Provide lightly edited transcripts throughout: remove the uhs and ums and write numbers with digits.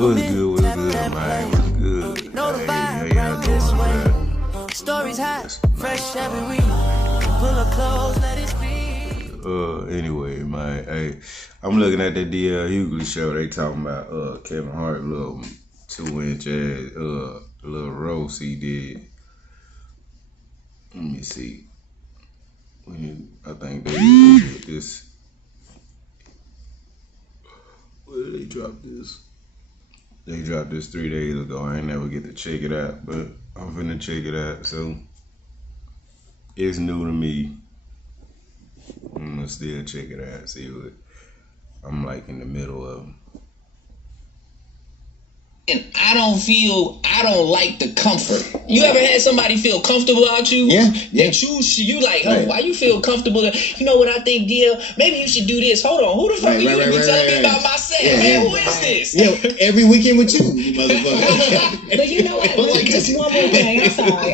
What's good, man? What's good? How y'all doing, man? Stories hot, fresh every week. Pull up close, let it speak. Anyway, man, hey, I'm looking at the D.L. Hughley show. They talking about Kevin Hart little 2-inch ass little roast he did. Let me see. I think they did this. Where did they drop this? They dropped this 3 days ago. I ain't never get to check it out, but I'm finna check it out. So it's new to me. I'm gonna still check it out. See what I'm like in the middle of. And I don't like the comfort. You ever had somebody feel comfortable about you? Yeah. That you like, oh, why you feel comfortable? You know what I think, deal? Maybe you should do this. Hold on, who the fuck are you to be telling me about my set? Man, who is this? Yeah, every weekend with you motherfucker. But you know what? Just one more thing.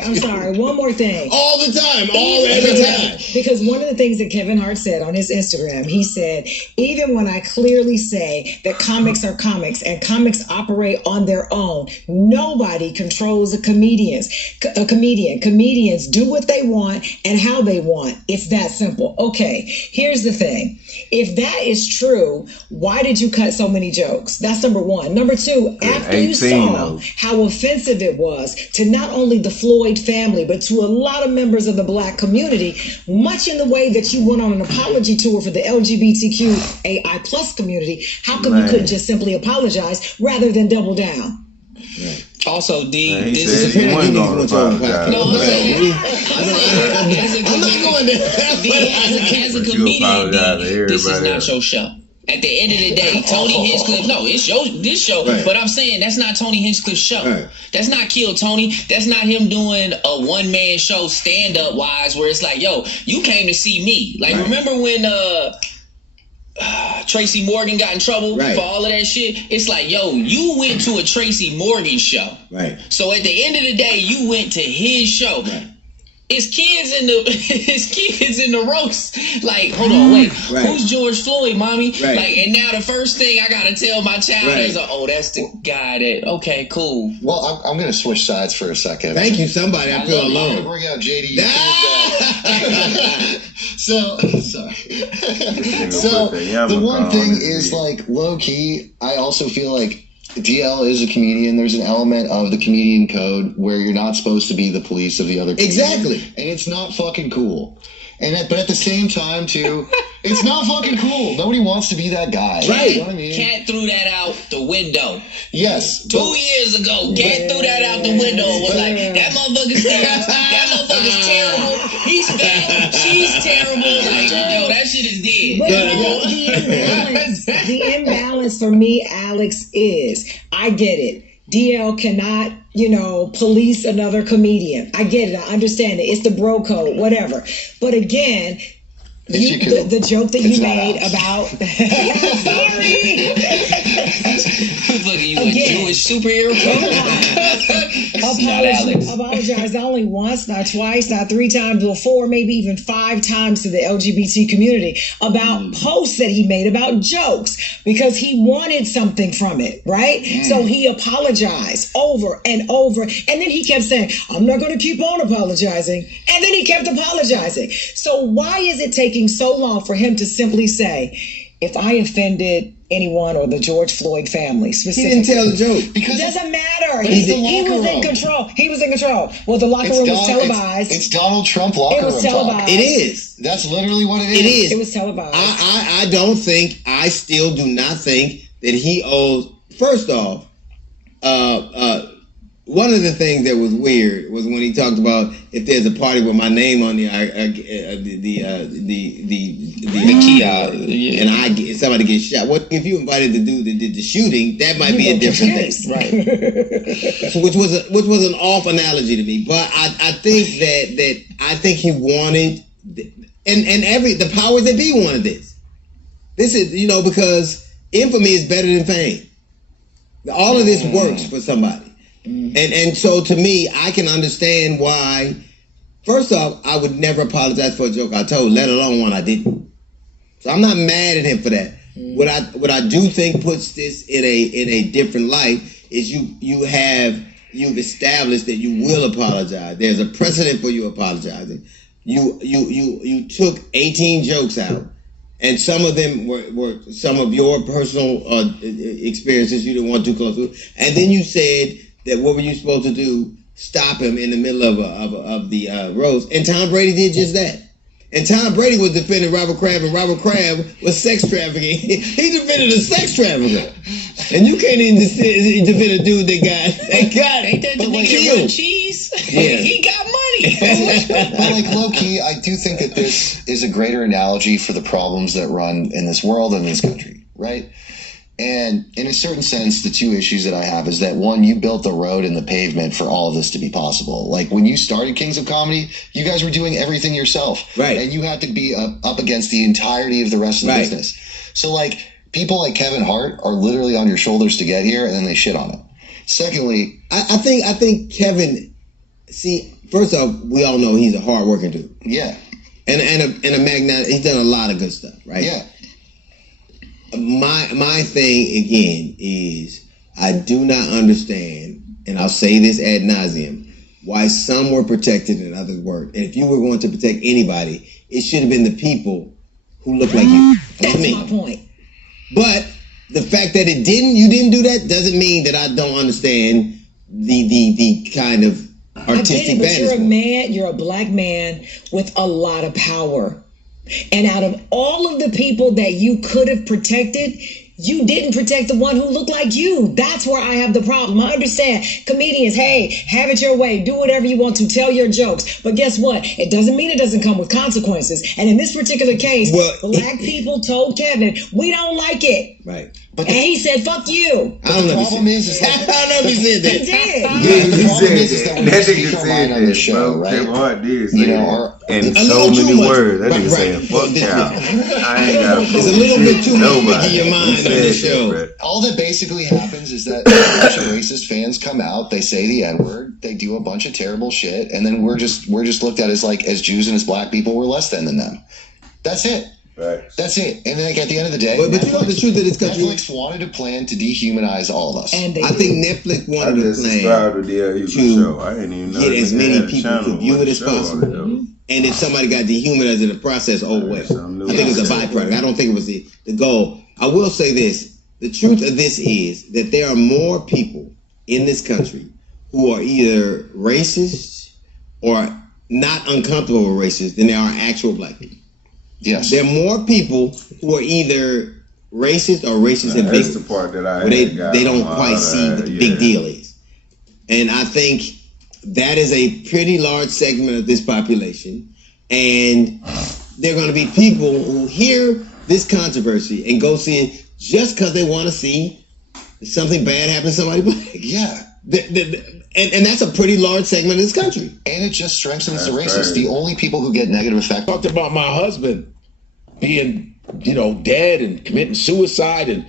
I'm sorry. One more thing. All the time. Every time. Because one of the things that Kevin Hart said on his Instagram, he said, even when I clearly say that comics are comics and comics operate on their own, nobody controls a comedian. Comedians do what they want and how they want. It's that simple. Okay, here's the thing. If that is true, why did you cut so many jokes? That's number one. Number two, after you saw how offensive it was to not only the Floyd family, but to a lot of members of the black community, much in the way that you went on an apology tour for the LGBTQAI+ community, how come you couldn't just simply apologize rather than double down? Right. Also, D, this is a I'm not going there. As a comedian, this is not your show. At the end of the day, Tony Hinchcliffe, no, it's this show. Right. But I'm saying that's not Tony Hinchcliffe's show. Right. That's not Kill Tony. That's not him doing a one-man show stand-up wise where it's like, yo, you came to see me. Like, remember when Tracy Morgan got in trouble for all of that shit? It's like, yo, you went to a Tracy Morgan show. Right. So at the end of the day, you went to his show. Right. It's kids in the roast. Like, hold on, wait. Who's George Floyd, mommy? Right. Like, and now the first thing I gotta tell my child is, oh, that's the guy that. Okay, cool. Well, I'm gonna switch sides for a second. Thank you, somebody. I feel alone. I'm gonna bring out JD. So the one thing is, like, low key. I also feel like DL is a comedian. There's an element of the comedian code where you're not supposed to be the police of the other comedian. Exactly. And it's not fucking cool. But at the same time, too, it's not fucking cool. Nobody wants to be that guy. Right. You know what I mean? Cat threw that out the window. Yes. 2 years ago, Cat threw that out the window and was like, that motherfucker's terrible. He's fat. She's terrible. Like, yo, that shit is dead. But the imbalance for me, Alex, is I get it. DL cannot, police another comedian. I get it. I understand it. It's the bro code, whatever. But again, the joke that you made about... Sorry! Look at you, a Jewish superhero. Apologize not only once, not twice, not 3 times, but 4, maybe even 5 times to the LGBT community about posts that he made about jokes because he wanted something from it, right? So he apologized over and over. And then he kept saying, I'm not going to keep on apologizing. And then he kept apologizing. So why is it taking so long for him to simply say, if I offended anyone or the George Floyd family specifically? He didn't tell the joke. Because it doesn't matter. He was in control. He was in control. Well, the locker room was televised. It's Donald Trump locker room. It was televised. It is. That's literally what it is. It is. It was televised. I still do not think that he owes, first off, one of the things that was weird was when he talked about if there's a party with my name on the kiosk and somebody gets shot. What if you invited the dude that did the shooting? That might be a different thing, right? So which was an off analogy to me. But I think that I think he wanted and the powers that be wanted this. This is because infamy is better than fame. All of this works for somebody. And so to me, I can understand why. First off, I would never apologize for a joke I told, let alone one I didn't. So I'm not mad at him for that. What I do think puts this in a different light is you've established that you will apologize. There's a precedent for you apologizing. You took 18 jokes out, and some of them were some of your personal experiences you didn't want too close to, and then you said that what were you supposed to do? Stop him in the middle of the roast, and Tom Brady did just that. And Tom Brady was defending Robert Kraft, and Robert Kraft was sex trafficking. He defended a sex trafficker, and you can't even defend a dude that got Ain't that the nigga with cheese? Yeah. He got money. But like low key, I do think that this is a greater analogy for the problems that run in this world and this country, right? And in a certain sense, the two issues that I have is that one, you built the road and the pavement for all of this to be possible. Like when you started Kings of Comedy, you guys were doing everything yourself. Right. And you had to be up against the entirety of the rest of the business. So like people like Kevin Hart are literally on your shoulders to get here, and then they shit on it. Secondly, I think Kevin, see, first off, we all know he's a hard-working dude. Yeah. And a magnate. He's done a lot of good stuff, right? Yeah. My thing again is I do not understand, and I'll say this ad nauseum, why some were protected and others weren't. And if you were going to protect anybody, it should have been the people who look like you. That's my point. But the fact that you didn't do that doesn't mean that I don't understand the kind of artistic but you're a vantage. man, you're a black man with a lot of power. And out of all of the people that you could have protected, you didn't protect the one who looked like you. That's where I have the problem. I understand comedians, hey, have it your way. Do whatever you want to. Tell your jokes. But guess what? It doesn't mean it doesn't come with consequences. And in this particular case, black people told Kevin, we don't like it. Right. But and he said, fuck you. I don't know. The problem is I don't know if he said that. He did. the problem is that we speak our mind on the show, bro. right? Kevin Hart did say You know, that. And a so little too many much. words. That Right, nigga saying, right. fuck y'all. I ain't got to It's a little bit too much to get your mind on this show. All that basically happens is that a bunch of racist fans come out, they say the N-word, they do a bunch of terrible shit, and then we're just looked at as Jews and as black people, we're less than them. That's it. Right. That's it. And then like, at the end of the day, But you know the truth of this country. Netflix wanted to plan to dehumanize all of us. And I think Netflix I wanted to just subscribed to the plan show. I didn't even know get as many had a people channel to view with it as a show on possible. though. And if somebody got dehumanized in the process, oh well. I think it was a byproduct. I don't think it was the goal. I will say this. The truth of this is that there are more people in this country who are either racist or not uncomfortable with racist than there are actual black people. Yes. There are more people who are either racist or racist and That's bigoted. the part that I They don't quite see what the big deal is. And I think that is a pretty large segment of this population. And there are going to be people who hear this controversy and go see it just because they want to see something bad happen to somebody black. Yeah. And that's a pretty large segment of this country. And it just strengthens the racists. The only people who get negative effect. Talked about my husband being, dead and committing suicide and,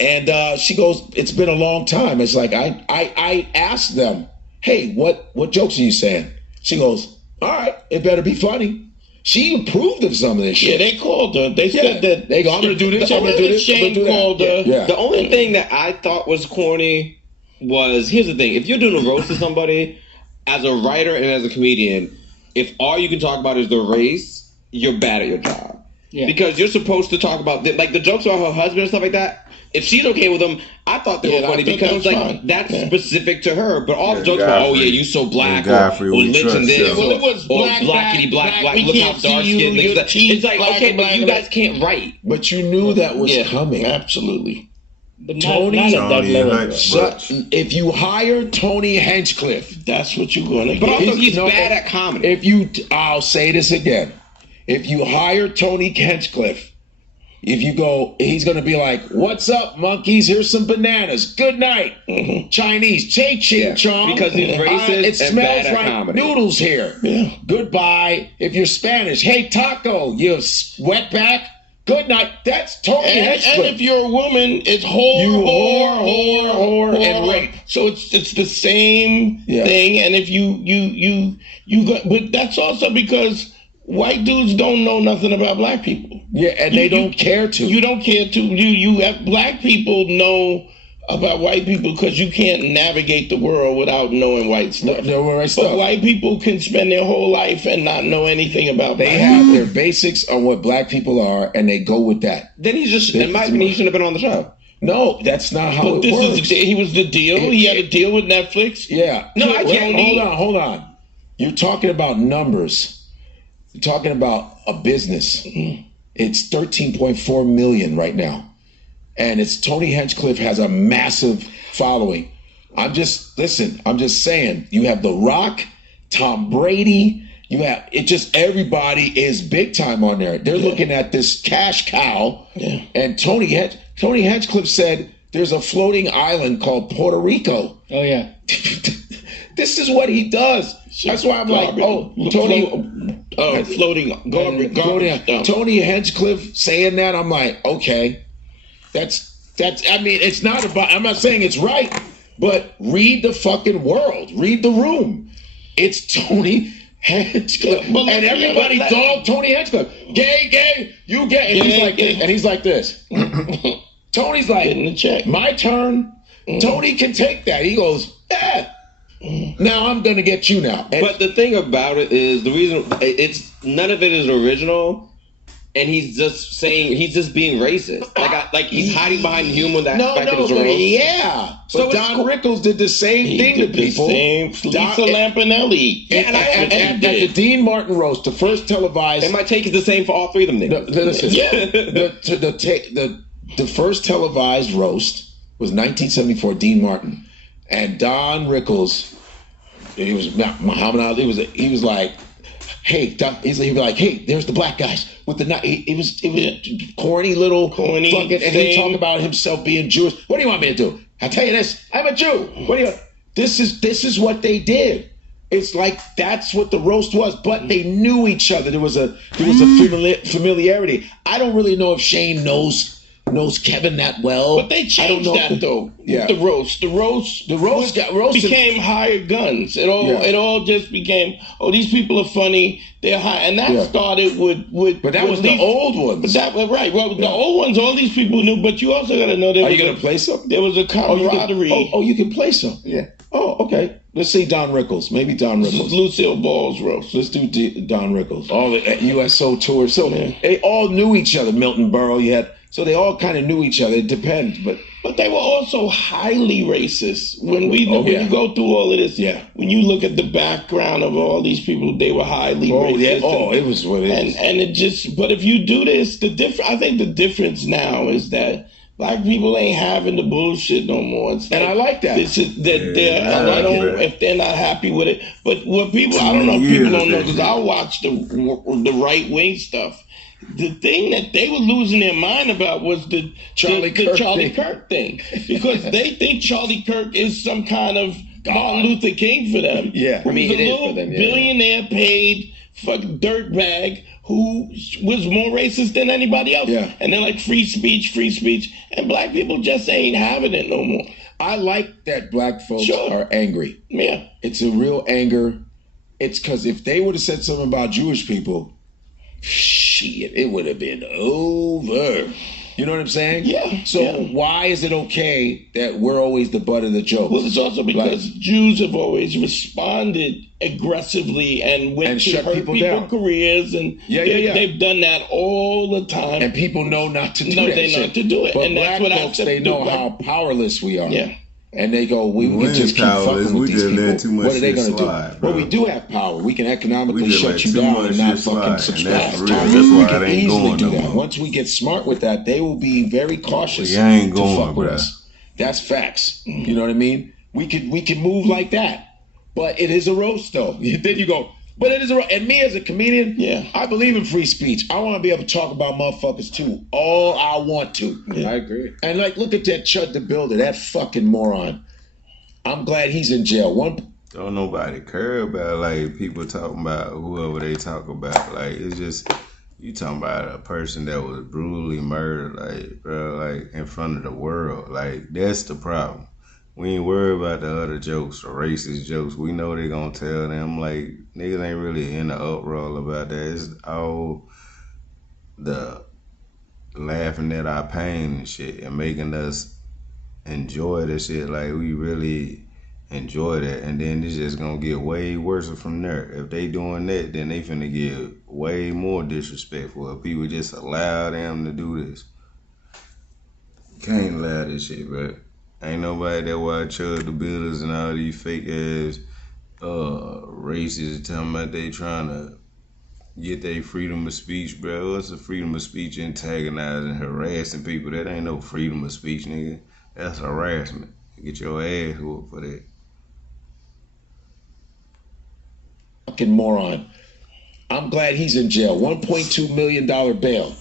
and she goes, it's been a long time. It's like, I asked them, hey, what jokes are you saying? She goes, all right, it better be funny. She approved of some of this shit. Yeah, they called her. They said that they go, I'm going to do this, I'm going to do this, I'm going to do that. The only thing that I thought was corny was, here's the thing, if you're doing a roast to somebody, as a writer and as a comedian, if all you can talk about is the race, you're bad at your job. Yeah. Because you're supposed to talk about, like the jokes about her husband and stuff like that, if she's okay with them, I thought they were funny because that's specific to her. But all the jokes about, you so black, or lynching this, well, it was black, blackity black, look how dark skinned. It's like, okay, but you guys can't write. But you knew that was coming. Absolutely. But Tony, not at that level. If you hire Tony Hinchcliffe, that's what you're going to get. But also, he's bad at comedy. I'll say this again. If you hire Tony Hinchcliffe, if you go, he's going to be like, what's up, monkeys? Here's some bananas. Good night. Mm-hmm. Chinese. Che ching chong. Because he's racist it and smells bad at like comedy. Noodles here. Yeah. Goodbye. If you're Spanish, hey, taco. You wetback. Good night. That's Tony Hinchcliffe. And if you're a woman, it's whore, and rape. So it's the same thing. And if you go, but that's also because white dudes don't know nothing about black people. Yeah, and they don't care to. You don't care to. You have black people know about white people because you can't navigate the world without knowing white stuff. But white people can spend their whole life and not know anything about They have their basics on what black people are, and they go with that. Then he shouldn't have been on the show. No, that's not how it works. He was the deal. He had a deal with Netflix. Yeah. No, I can't. Hold on. You're talking about numbers. You're talking about a business. It's 13.4 million right now. And it's Tony Hinchcliffe has a massive following. I'm just saying, you have The Rock, Tom Brady, everybody is big time on there. They're looking at this cash cow. Yeah. And Tony Hinchcliffe said there's a floating island called Puerto Rico. Oh yeah. This is what he does. That's why I'm like, floating garbage. Tony Hinchcliffe saying that, I'm like, okay. I mean, it's not about, I'm not saying it's right, but read the fucking world. Read the room. It's Tony Hinchcliffe. And everybody dogged Tony Hinchcliffe. Gay, you gay. And he's like this. Tony's like, my turn. Tony can take that. He goes, now I'm going to get you now. But the thing about it is, the reason, none of it is original. And he's just being racist. Like he's hiding behind humor that yeah. So Don Rickles did the same thing to people. Lisa Lampanelli. Yeah, and at the Dean Martin roast, the first televised. And my take is the same for all three of them. Listen, the first televised roast was 1974. Dean Martin and Don Rickles. He was Muhammad Ali. He was like, hey, he'd be like, hey, there's the black guys with the it was corny fucking, and he'd talk about himself being Jewish. What do you want me to do? I'll tell you this, I'm a Jew. This is what they did. It's like that's what the roast was, but they knew each other. There was a familiarity. I don't really know if Shane knows Kevin that well. But they changed that though. Yeah. The roast became hired guns. It all just became, these people are funny. They're high, and that started with. But that was the old ones. But that was right. Well, the old ones, all these people knew. But you also got to know Are you gonna play some? There was a camaraderie. You can play some. Yeah. Oh, okay. Let's see Don Rickles. Maybe Don Rickles. Lucille Ball's roast. Let's do Don Rickles. All the USO tours. So they all knew each other. Milton Berle, so they all kind of knew each other. It depends, but they were also highly racist. When you go through all of this, when you look at the background of all these people, they were highly racist. It was what it is. And it just, but if you do this, I think the difference now is that black people ain't having the bullshit no more. And I like that. If they're not happy with it. But what people, I don't know if people don't know, because I watch the right wing stuff. The thing that they were losing their mind about was the Charlie Kirk thing. Because they think Charlie Kirk is some kind of Martin Luther King for them. Yeah. I mean, it is for them. Billionaire paid fucking dirtbag who was more racist than anybody else. Yeah. And they're like, free speech. And black people just ain't having it no more. I like that black folks are angry. Yeah. It's a real anger. It's because if they would have said something about Jewish people, shit, it would have been over. You know what I'm saying? Yeah. So why is it okay that we're always the butt of the joke? Well, it's also because Jews have always responded aggressively and went to hurt people's careers, and they've done that all the time. And people know not to do that. They not to do it. But and black that's what folks, they know how powerless we are. Yeah. And they go, we can just keep fucking with these people. What are they going to do? Well, we do have power. We can economically shut you down and not fucking subscribe. That's why it ain't going no more. Once we get smart with that, they will be very cautious to fuck with us. That's facts. You know what I mean? We can move like that. But it is a roast, though. Then you go, but it is a roast. And me as a comedian, I believe in free speech. I want to be able to talk about motherfuckers, too. All I want to. Yeah, I agree. And, look at that Chud the Builder, that fucking moron. I'm glad he's in jail. Don't nobody care about, people talking about whoever they talk about. It's just, you talking about a person that was brutally murdered, in front of the world. That's the problem. We ain't worried about the other jokes, the racist jokes. We know they gonna tell them. Like, niggas ain't really in the uproar about that. It's all the laughing at our pain and shit and making us enjoy the shit. Like, we really enjoy that. And then it's just gonna get way worse from there. If they doing that, then they finna get way more disrespectful. If people just allow them to do this. Can't allow this shit, bro. Ain't nobody that watch the builders and all these fake ass racists talking about they trying to get their freedom of speech, bro. What's the freedom of speech antagonizing, harassing people? That ain't no freedom of speech, nigga. That's harassment. Get your ass whooped for that. Fucking moron. I'm glad he's in jail. $1.2 million bail.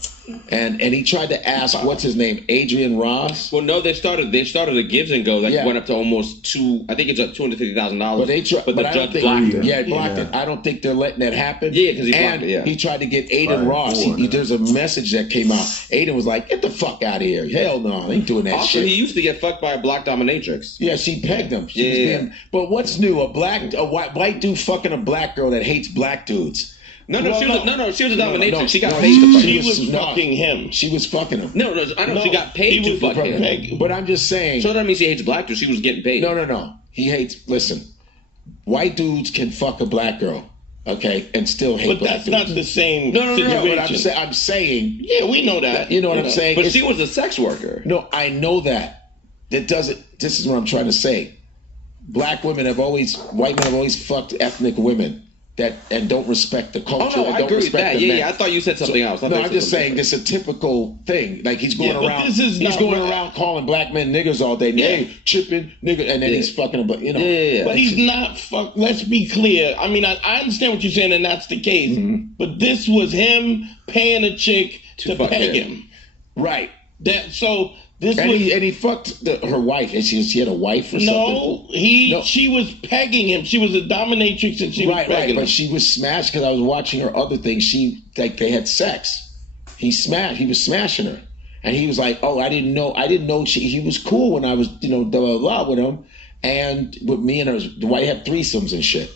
And he tried to ask, what's his name, Adrian Ross? Well, no, they started a Gibbs and go that went up to almost I think it's up $250,000. But the judge blocked it. Yeah, blocked it. I don't think they're letting that happen. Yeah, because he blocked it. Yeah. He tried to get Aiden Ross. There's a message that came out. Aiden was like, "Get the fuck out of here! Hell no, I ain't doing that also, shit." He used to get fucked by a black dominatrix. Yeah, she pegged him. She was being, but what's new? A white dude fucking a black girl that hates black dudes. She was a dominatrix. She got paid to fuck him. She was fucking him. She was fucking him. No, I know she got paid to fuck him. But I'm just saying. So that means he hates black dudes. She was getting paid. No. He hates. Listen, white dudes can fuck a black girl, okay, and still hate. But that's not the same. No. But I'm saying. Yeah, we know that. You know what I'm saying? But she was a sex worker. No, I know that. That doesn't. This is what I'm trying to say. White men have always fucked ethnic women. And don't respect the culture. Oh no, I agree with that. Yeah, I thought you said something else. I'm just saying this is a typical thing. Like he's going around. He's going around calling black men niggers all day. Yeah. Hey, chipping nigga, and then he's fucking them. You know. Yeah. But he's not fuck. Let's be clear. I mean, I understand what you're saying, and that's the case. Mm-hmm. But this was him paying a chick to peg him. Right. He fucked her wife, and she had a wife or something. She was pegging him. She was a dominatrix, and she was pegging him. But she was smashed because I was watching her other thing. They had sex. He was smashing her, and he was like, "Oh, I didn't know. He was cool when I was, blah blah blah with him, and with me and the wife had threesomes and shit."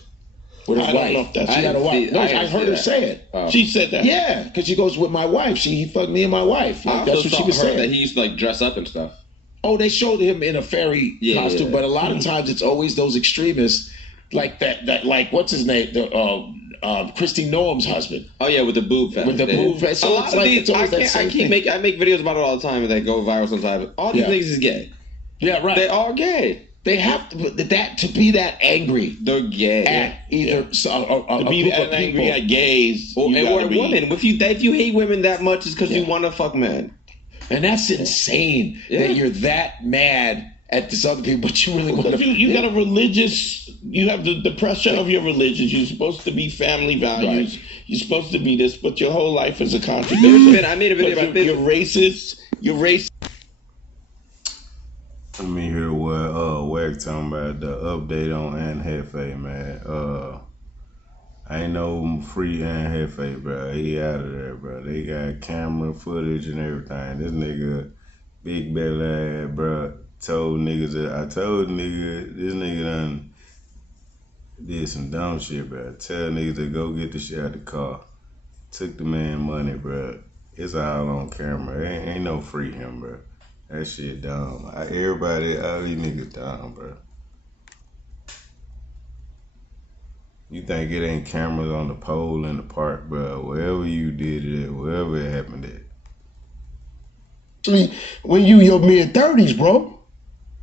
With his wife. Know if that's she had a wife. I heard her say it. She said that. Yeah, because she goes with my wife. He fucked me and my wife. That's what she was saying. That he used to dress up and stuff. Oh, they showed him in a fairy costume, but a lot of times it's always those extremists like that. Like what's his name? Christy Noam's husband. Oh yeah, with the boob fetish. With the boob fetish. So a lot of these, I make videos about it all the time, and they go viral sometimes. All these niggas is gay. Yeah, right. They all gay. They have to be that angry. They're gay. At either to be that angry at gays or women. If you hate women that much, it's because you want to fuck men. And that's insane that you're that mad at this other people, but you really want to. You got a religious. You have the pressure of your religion. You're supposed to be family values. Right. You're supposed to be this, but your whole life is a contradiction. I made a video about this. You're racist. You're racist. Let me hear what Wack talking about the update on Anne Hefe, man. I ain't no free Anne Hefe, bro. He out of there, bro. They got camera footage and everything. This nigga, big belly ass, bro, told niggas that this nigga done did some dumb shit, bro. Tell niggas to go get the shit out the car. Took the man money, bro. It's all on camera. Ain't no free him, bro. That shit dumb. All these niggas dumb, bro. You think it ain't cameras on the pole in the park, bro? Wherever you did it, wherever it happened at. When you your mid-30s, bro.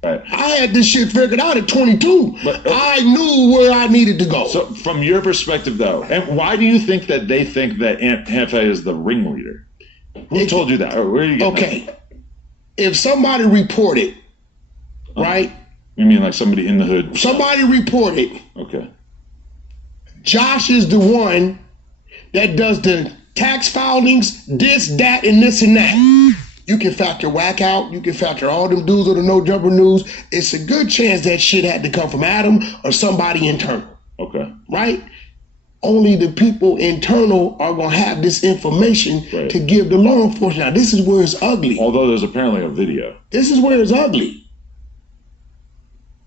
Right. I had this shit figured out at 22. But, I knew where I needed to go. So from your perspective, though, and why do you think that they think that Aunt Hefe is the ringleader? Who told you that? Or where are you getting that? If somebody reported, right? You mean like somebody in the hood? Somebody reported. Okay. Josh is the one that does the tax filings, this, that, and this and that. You can factor Whack out. You can factor all them dudes on the No Jumper News. It's a good chance that shit had to come from Adam or somebody internal. Okay. Right? Only the people internal are going to have this information to give the law enforcement. Now, this is where it's ugly. Although there's apparently a video. This is where it's ugly.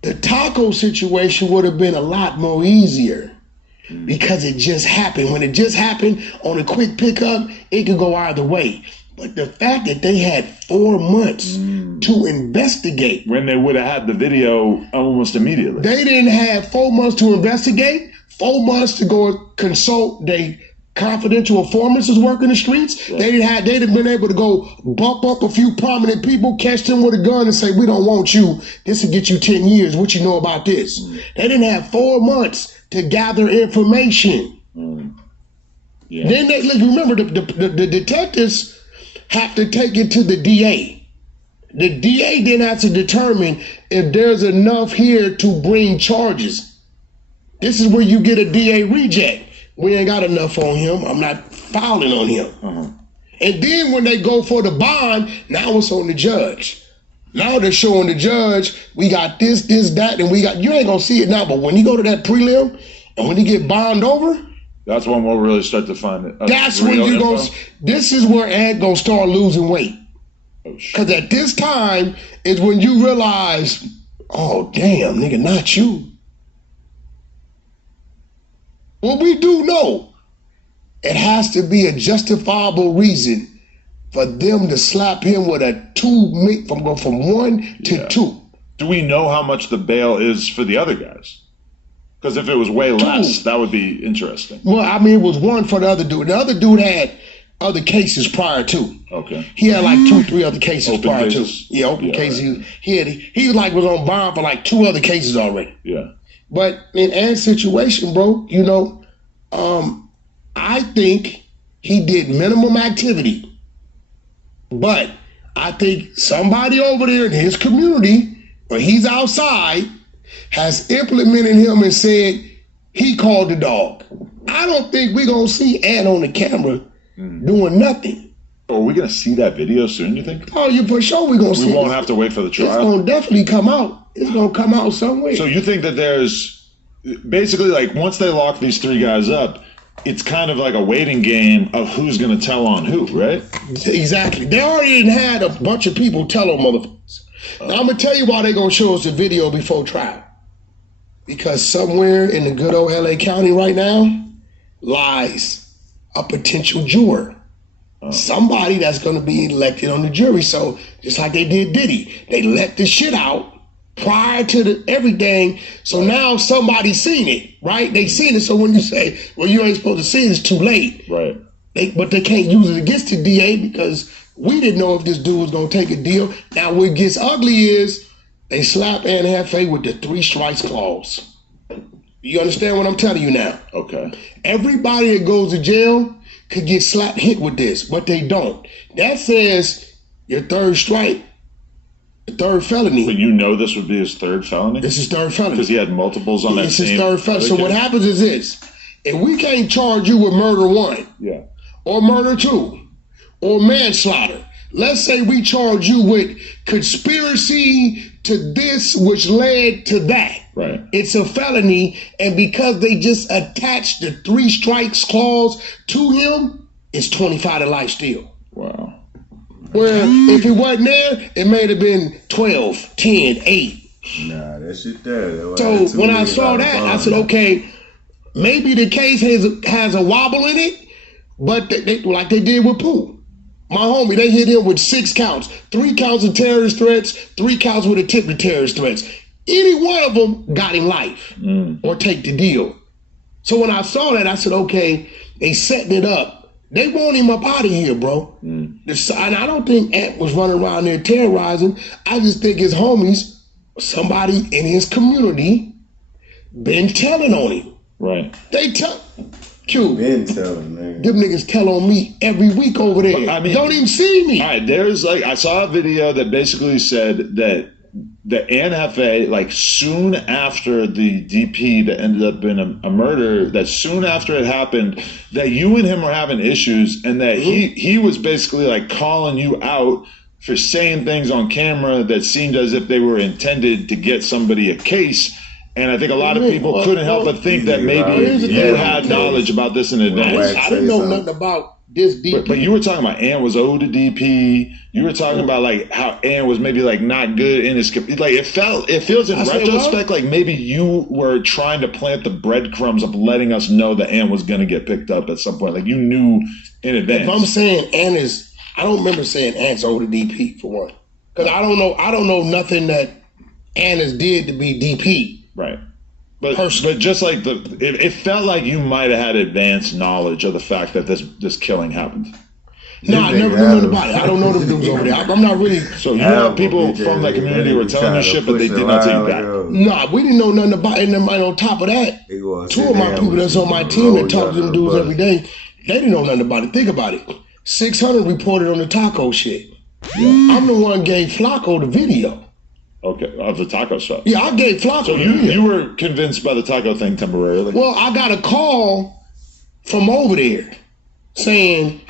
the taco situation would have been a lot more easier because it just happened. When it just happened on a quick pickup, it could go either way. But the fact that they had 4 months to investigate. When they would have had the video almost immediately. They didn't have 4 months to investigate, 4 months to go consult their confidential informants who's working the streets. Right. They'd have been able to go bump up a few prominent people, catch them with a gun and say, we don't want you. This will get you 10 years. What you know about this? They didn't have 4 months to gather information. Yeah. Then they, look, remember, the detectives have to take it to the DA. The DA then has to determine if there's enough here to bring charges. This is where you get a DA reject. We ain't got enough on him. I'm not filing on him. And then when they go for the bond, now it's on the judge. Now they're showing the judge, we got this, that, and we got, you ain't gonna see it now, but when you go to that prelim and when you get bond over, that's when we'll really start to find it. That's when you go. This is where Ed gonna start losing weight. Because at this time is when you realize, oh damn, nigga, not you. Well, we do know it has to be a justifiable reason for them to slap him with a 2 from 1 to 2. Do we know how much the bail is for the other guys? Because if it was way less, that would be interesting. Well, I mean, it was 1 for the other dude. The other dude had other cases prior to. Okay. He had like 2, 3 other cases open prior cases. to. Yeah, open cases. Right. He was on bond for like 2 other cases already. Yeah. But in Ant's situation, bro, you know, I think he did minimum activity. But I think somebody over there in his community, when he's outside, has implemented him and said he called the dog. I don't think we're going to see Ant on the camera doing nothing. Are we going to see that video soon, you think? Oh, you for sure we're going to see it. We won't have to wait for the trial? It's going to definitely come out. It's going to come out somewhere. So you think that there's basically like once they lock these 3 guys up, it's kind of like a waiting game of who's going to tell on who, right? Exactly. They already had a bunch of people tell on motherfuckers. Now, I'm going to tell you why they're going to show us the video before trial. Because somewhere in the good old LA County right now lies a potential juror. Somebody that's going to be elected on the jury. So just like they did Diddy, they let the shit out prior to everything. So now somebody's seen it, right? They seen it. So when you say, well, you ain't supposed to see it, it's too late. Right. But they can't use it against the DA because we didn't know if this dude was going to take a deal. Now what gets ugly is they slap Anne Hefe with the 3 strikes clause. You understand what I'm telling you now? Okay. Everybody that goes to jail could get hit with this, but they don't. That says your 3rd strike, the 3rd felony. But you know this would be his 3rd felony? This is 3rd felony. Because he had multiples on that same. This is 3rd felony. So what happens is this. If we can't charge you with murder 1, or murder 2, or manslaughter, let's say we charge you with conspiracy to this which led to that. Right. It's a felony, and because they just attached the 3 strikes clause to him, it's 25 to life still. Wow. Where if it wasn't there, it may have been 12, 10, 8. Nah, that shit there. So when I saw that, I said, okay, maybe the case has a wobble in it, but they, like they did with Pooh. My homie, they hit him with 6 counts. 3 counts of terrorist threats, 3 counts with a tip to terrorist threats. Any one of them got him life or take the deal. So when I saw that, I said, okay, they setting it up. They want him up out of here, bro. And I don't think Ant was running around there terrorizing. I just think his homies, somebody in his community, been telling on him. Right. They tell... Q. Been telling, man. Them niggas tell on me every week over there. I mean, don't even see me. All right, there's like, I saw a video that basically said that the NFA, like soon after the DP that ended up in a murder, that soon after it happened, that you and him were having issues, and that he was basically like calling you out for saying things on camera that seemed as if they were intended to get somebody a case. And I think a lot of people couldn't help but think that maybe you had knowledge about this in advance. I didn't know nothing about this DP. But you were talking about Ant was owed to DP. You were talking about like how Ant was maybe like not good in his like it feels in retrospect like maybe you were trying to plant the breadcrumbs of letting us know that Ant was going to get picked up at some point. Like you knew in advance. If I'm saying Ant is, I don't remember saying Ant's owed to DP for one, because I don't know nothing that Ant has did to be DP. Right. But just like it felt like you might have had advanced knowledge of the fact that this killing happened. No, I never knew nothing about it. I don't know them dudes over there. I'm not really. So you have people from that community who were telling you shit, but they did not take you back. Nah, we didn't know nothing about it. And on top of that, two of my people that's on my team that talk to them dudes every day, they didn't know nothing about it. Think about it. 600 reported on the taco shit. Yeah. I'm the one gave Flacco the video. Okay, of the taco stuff. Yeah, I gave Flacco. So you were convinced by the taco thing temporarily? Well, I got a call from over there saying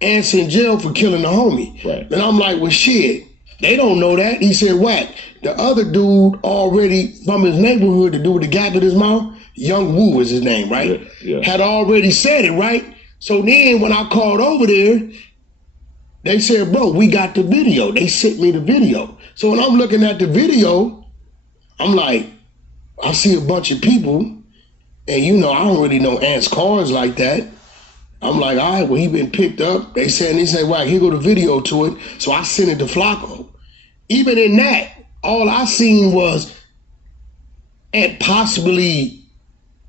Ant's in jail for killing the homie. Right. And I'm like, well, shit, they don't know that. He said, what? The other dude already from his neighborhood, the dude with the gap in his mouth, Young Woo is his name, right? Yeah. Had already said it, right? So then when I called over there, they said, bro, we got the video. They sent me the video. So when I'm looking at the video, I'm like, I see a bunch of people, and I don't really know Ant's cars like that. I'm like, all right, well, he been picked up. They say, well, here go the video to it. So I sent it to Flacco. Even in that, all I seen was Ant possibly,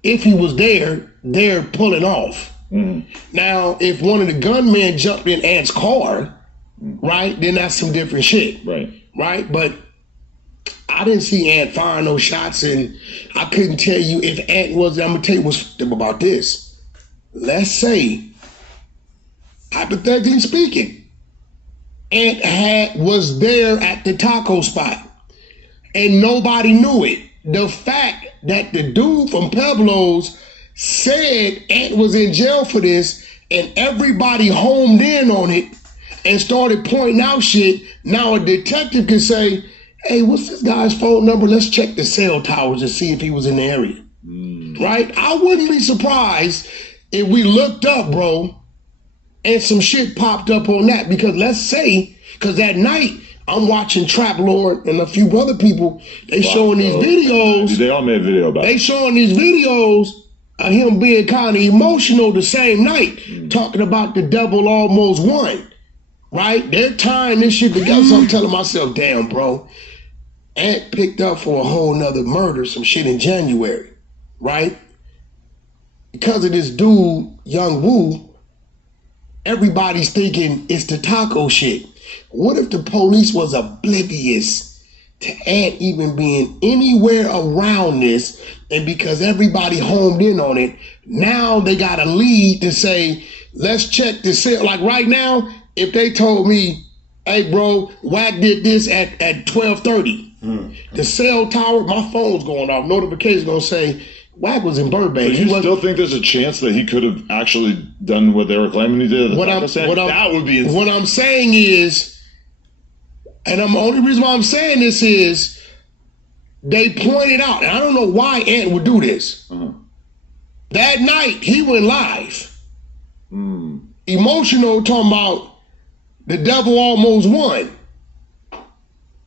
if he was there, they're pulling off. Mm. Now, if one of the gunmen jumped in Ant's car, right, then that's some different shit. Right? But I didn't see Ant firing no shots, and I couldn't tell you if Ant was, I'm going to tell you what's about this. Let's say, hypothetically speaking, Ant was there at the taco spot, and nobody knew it. The fact that the dude from Pueblos said Ant was in jail for this, and everybody homed in on it and started pointing out shit. Now a detective can say, hey, what's this guy's phone number? Let's check the cell towers and see if he was in the area. Right? I wouldn't be surprised if we looked up, bro, and some shit popped up on that. Because let's say, because that night I'm watching Trap Lord and a few other people, they showing these videos. They all made a video about it. They showing these videos of him being kind of emotional the same night, talking about the devil almost won. Right? They're tying this shit together. So I'm telling myself, damn, bro, Ant picked up for a whole nother murder, some shit in January. Right? Because of this dude, Young Woo, everybody's thinking it's the taco shit. What if the police was oblivious to Ant even being anywhere around this, and because everybody homed in on it, now they got a lead to say, let's check the cell. Like right now, if they told me, hey bro, Wack did this at 12:30, the cell tower, my phone's going off, notification's gonna say, Wack was in Burbank. But you still think there's a chance that he could have actually done what they were claiming he did? That would be insane. What I'm saying is, and the only reason why I'm saying this is, they pointed out, and I don't know why Ant would do this. That night, he went live. Emotional, talking about the devil almost won.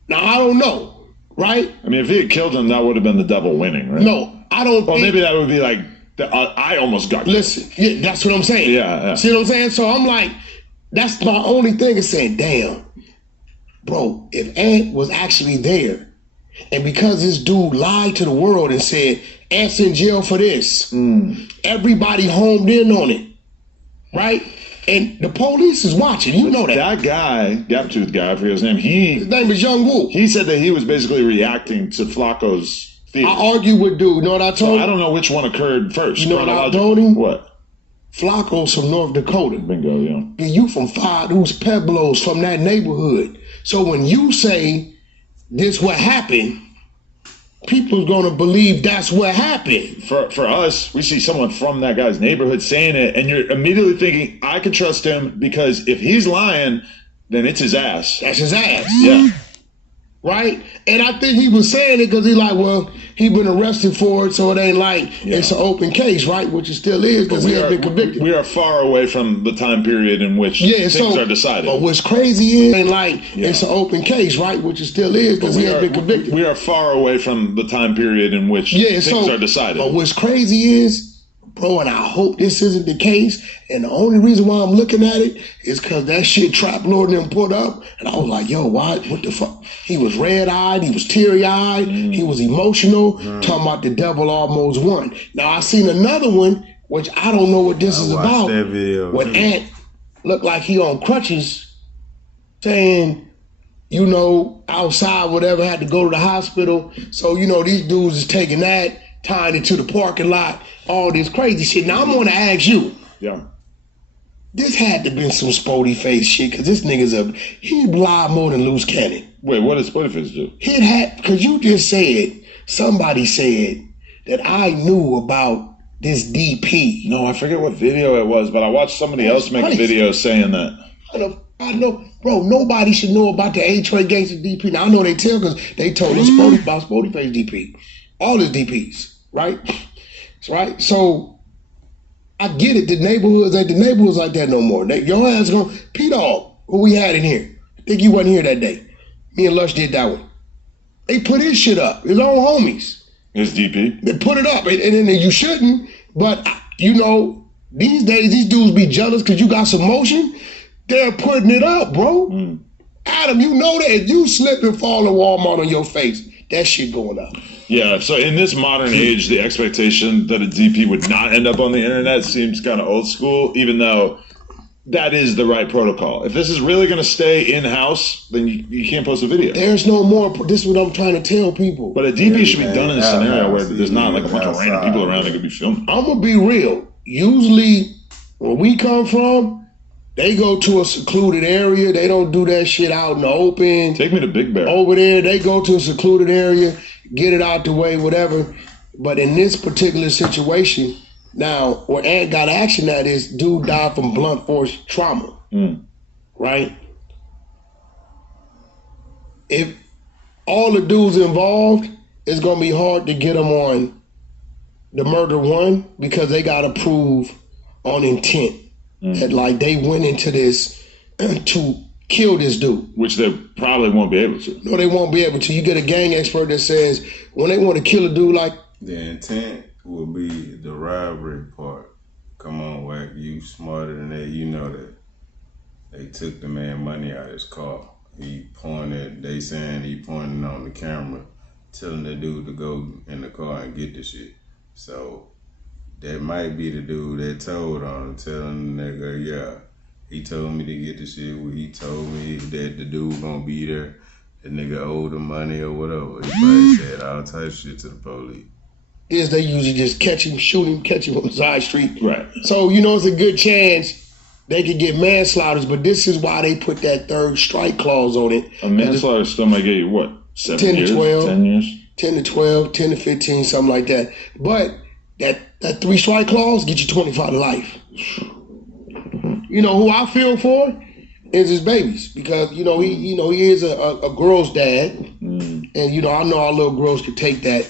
Now, I don't know, right? I mean, if he had killed him, that would have been the devil winning, right? No. I don't think, maybe that would be like, I almost got killed. Listen, yeah, that's what I'm saying. Yeah. See what I'm saying? So I'm like, that's my only thing is saying, damn, bro, if Ant was actually there, and because this dude lied to the world and said, Ant's in jail for this, everybody homed in on it, right? And the police is watching. You know that. That guy, Gap-Tooth guy, I forget his name, his name is Young Woo. He said that he was basically reacting to Flacco's theory. I argued with dude. You know what I told him? I don't know which one occurred first. You know what I told him? What? Flacco's from North Dakota. Bingo, yeah. And you from who's Pueblos, from that neighborhood. So when you say this what happened, people's gonna believe that's what happened. For us, we see someone from that guy's neighborhood saying it, and you're immediately thinking, I can trust him because if he's lying, then it's his ass. That's his ass. Yeah. right? And I think he was saying it because he's like, well, he been arrested for it, so it ain't like it's an open case, right? Which it still is because he has been convicted. We are far away from the time period in which things are decided. But what's crazy is ain't like it's an open case, right? Which it still is because he has been convicted. We are far away from the time period in which things are decided. But what's crazy is, bro, and I hope this isn't the case, and the only reason why I'm looking at it is because that shit Trap Lord and them put up, and I was like, yo, what the fuck? He was red-eyed, he was teary-eyed, he was emotional, talking about the devil almost won. Now, I seen another one, which I don't know what this is about, when Ant looked like he on crutches, saying, you know, outside, whatever, had to go to the hospital, so, you know, these dudes is taking that, tying it to the parking lot, all this crazy shit. Now, I'm going to ask you. Yeah. This had to been some Spody Face shit, because this nigga's he lied more than Loose Cannon. Wait, what did Spody Face do? It had, because you just said, somebody said that I knew about this DP. No, I forget what video it was, but I watched somebody else make a video saying that. I know, bro, nobody should know about the A-Train Gangster DP. Now, I know they tell because they told us about Spody Face DP. All his DPs, right? Right? So, I get it. The neighborhoods ain't the neighborhoods like that no more. Your ass gonna, P-Dog, who we had in here. I think you wasn't here that day. Me and Lush did that one. They put his shit up. His own homies. His DP? They put it up. And then you shouldn't. But, you know, these days, these dudes be jealous because you got some motion. They're putting it up, bro. Adam, you know that if you slip and fall in Walmart on your face, that shit going up. Yeah, so in this modern age, the expectation that a DP would not end up on the internet seems kind of old school, even though that is the right protocol. If this is really going to stay in-house, then you can't post a video. There's no more. This is what I'm trying to tell people. But a DP should be done in a scenario where there's not like a bunch of random people around that could be filming. I'm going to be real. Usually, where we come from, they go to a secluded area. They don't do that shit out in the open. Take me to Big Bear. Over there, they go to a secluded area, get it out the way, whatever. But in this particular situation, now, where Ant got action at is dude died from blunt force trauma, right? If all the dudes involved, it's going to be hard to get them on the murder one because they got to prove on intent. That like they went into this to kill this dude. Which they probably won't be able to. No, they won't be able to. You get a gang expert that says when they want to kill a dude like... The intent will be the robbery part. Come on, Wack, you smarter than that. You know that. They took the man money out of his car. He pointed, they saying he pointing on the camera, telling the dude to go in the car and get the shit. So... that might be the dude that told on him, telling the nigga, yeah, he told me to get the shit. He told me that the dude gonna be there. The nigga owed the money or whatever. He probably said all type of shit to the police. Is they usually just catch him, shoot him, catch him on the side street. Right. So, you know, it's a good chance they could get manslaughters, but this is why they put that third strike clause on it. A manslaughter still might get you, what, 7 10 years? to 12. 10 years? 10 to 12, 10 to 15, something like that. But that 3 strike clause get you 25 to life. You know who I feel for is his babies because he is a girl's dad, and I know our little girls could take that,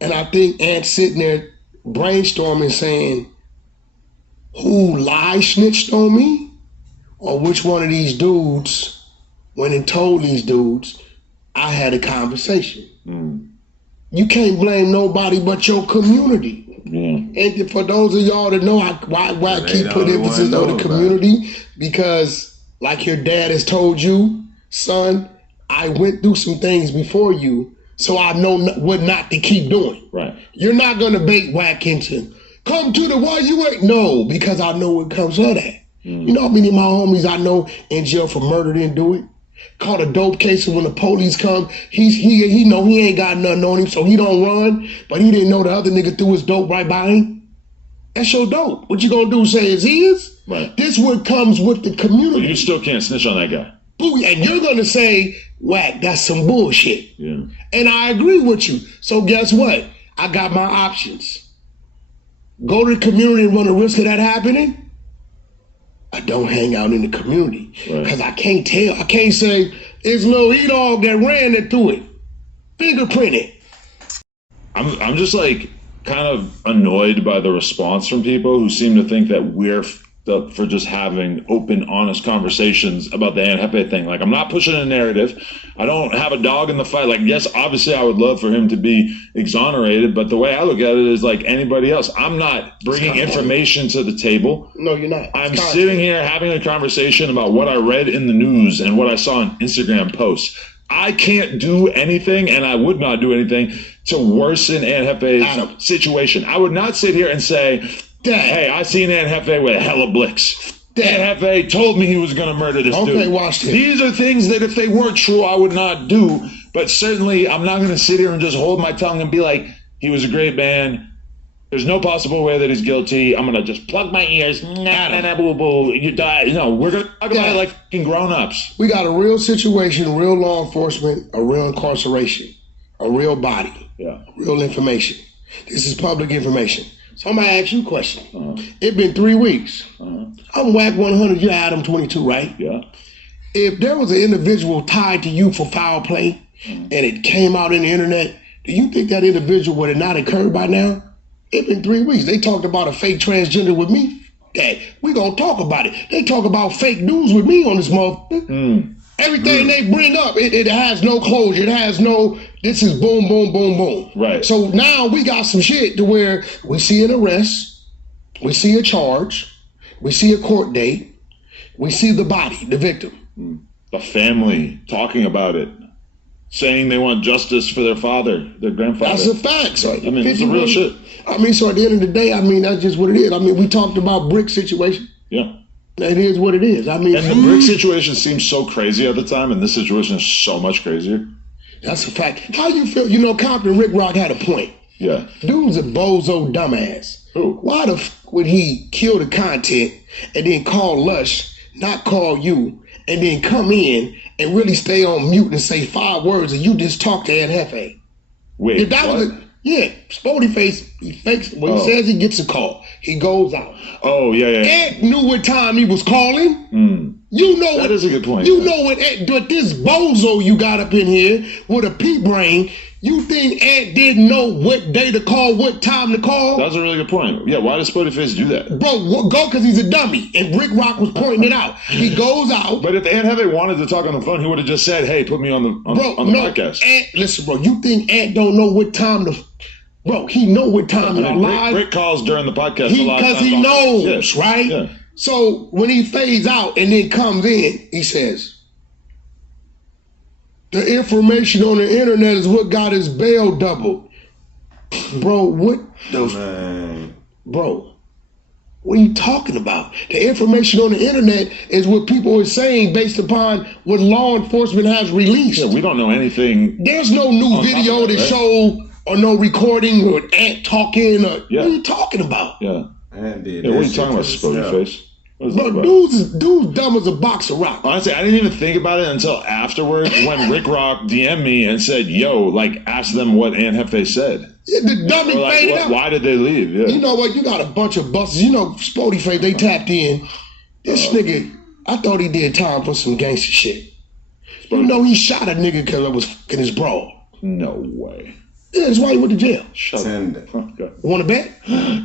and I think Ant's sitting there brainstorming saying, who lie snitched on me, or which one of these dudes went and told these dudes I had a conversation. You can't blame nobody but your community. And for those of y'all that know why I keep putting emphasis on the community, because like your dad has told you, son, I went through some things before you, so I know what not to keep doing. Right. You're not going to bait Wack into, come to the why you ain't. No, because I know what comes of that. You know how many of my homies I know in jail for murder didn't do it? Caught a dope case, and when the police come, he know he ain't got nothing on him, so he don't run. But he didn't know the other nigga threw his dope right by him. That's your dope. What you gonna do? Say it's his? Right. This what comes with the community. But you still can't snitch on that guy. And you're gonna say, Wack, that's some bullshit. Yeah. And I agree with you. So guess what? I got my options. Go to the community and run the risk of that happening. I don't hang out in the community because I can't tell. I can't say, It's Lil E-Dog that ran it through it. Fingerprinted. I'm just like kind of annoyed by the response from people who seem to think that we're up for just having open, honest conversations about the Ann Hefe thing. Like, I'm not pushing a narrative. I don't have a dog in the fight. Like, yes, obviously I would love for him to be exonerated, but the way I look at it is like anybody else. I'm not bringing information to the table. No, you're not. I'm sitting here having a conversation about what I read in the news and what I saw in Instagram posts. I can't do anything, and I would not do anything to worsen Ann Hefe's situation. I would not sit here and say, hey, I seen Ann Hefe with a hella blicks. Ann Hefe told me he was going to murder this dude. Okay, watch this. These are things that if they weren't true, I would not do. But certainly, I'm not going to sit here and just hold my tongue and be like, he was a great man. There's no possible way that he's guilty. I'm going to just plug my ears. Boo. You die. No, we're going to talk about it like fucking grown-ups. We got a real situation, real law enforcement, a real incarceration, a real body, real information. This is public information. So I'm going to ask you a question. It's been 3 weeks. I'm whack 100, you're Adam 22, right? Yeah. If there was an individual tied to you for foul play and it came out in the internet, do you think that individual would have not occurred by now? It's been 3 weeks. They talked about a fake transgender with me. Dad, we going to talk about it. They talk about fake news with me on this motherfucker. Everything they bring up, it has no closure. It has no, this is boom, boom, boom, boom. Right. So now we got some shit to where we see an arrest, we see a charge, we see a court date, we see the body, the victim. The family talking about it, saying they want justice for their father, their grandfather. That's a fact. So, I mean, it's a real shit. I mean, so at the end of the day, I mean, that's just what it is. I mean, we talked about brick situation. Yeah. It is what it is. I mean, and the brick situation seems so crazy at the time, and this situation is so much crazier. That's a fact. How you feel? You know, Compton Rick Rock had a point. Yeah. Dude's a bozo dumbass. Who? Why the fuck would he kill the content and then call Lush, not call you, and then come in and really stay on mute and say 5 words and you just talk to Ann Hefe? Wait, if that was Spody Face, he fakes when he says he gets a call. He goes out. Oh, yeah. Ed knew what time he was calling. You know that is a good point. You know what this bozo you got up in here with a pea brain, you think Ed didn't know what day to call, what time to call? That's a really good point. Yeah, why does Spody Face do that? Bro, go because he's a dummy. And Rick Rock was pointing it out. He goes out. But if Ann Hefe wanted to talk on the phone, he would have just said, hey, put me on the podcast. Listen, bro, you think Ed don't know what time to... Bro, he know what time to live. Rick calls during the podcast because he knows, right? Yeah. So when he fades out and then comes in, he says, the information on the internet is what got his bail doubled. Bro, what the... Bro, what are you talking about? The information on the internet is what people are saying based upon what law enforcement has released. Yeah, we don't know anything. There's no new video to show... or no recording or Ant talking or what are you talking about? Yeah. What are you talking about, Spody Face? Bro, dude's dumb as a box of rock. Honestly, I didn't even think about it until afterwards when Rick Rock DM'd me and said, yo, like, ask them what Ann Hefe said. Yeah, the dummy faded out. Why did they leave? Yeah. You know what? You got a bunch of busters. You know, Spody Face, they tapped in. This nigga, I thought he did time for some gangster shit. You know, he shot a nigga because it was fucking his bro. No way. Yeah, that's why he went to jail. Shut up. Want to bet?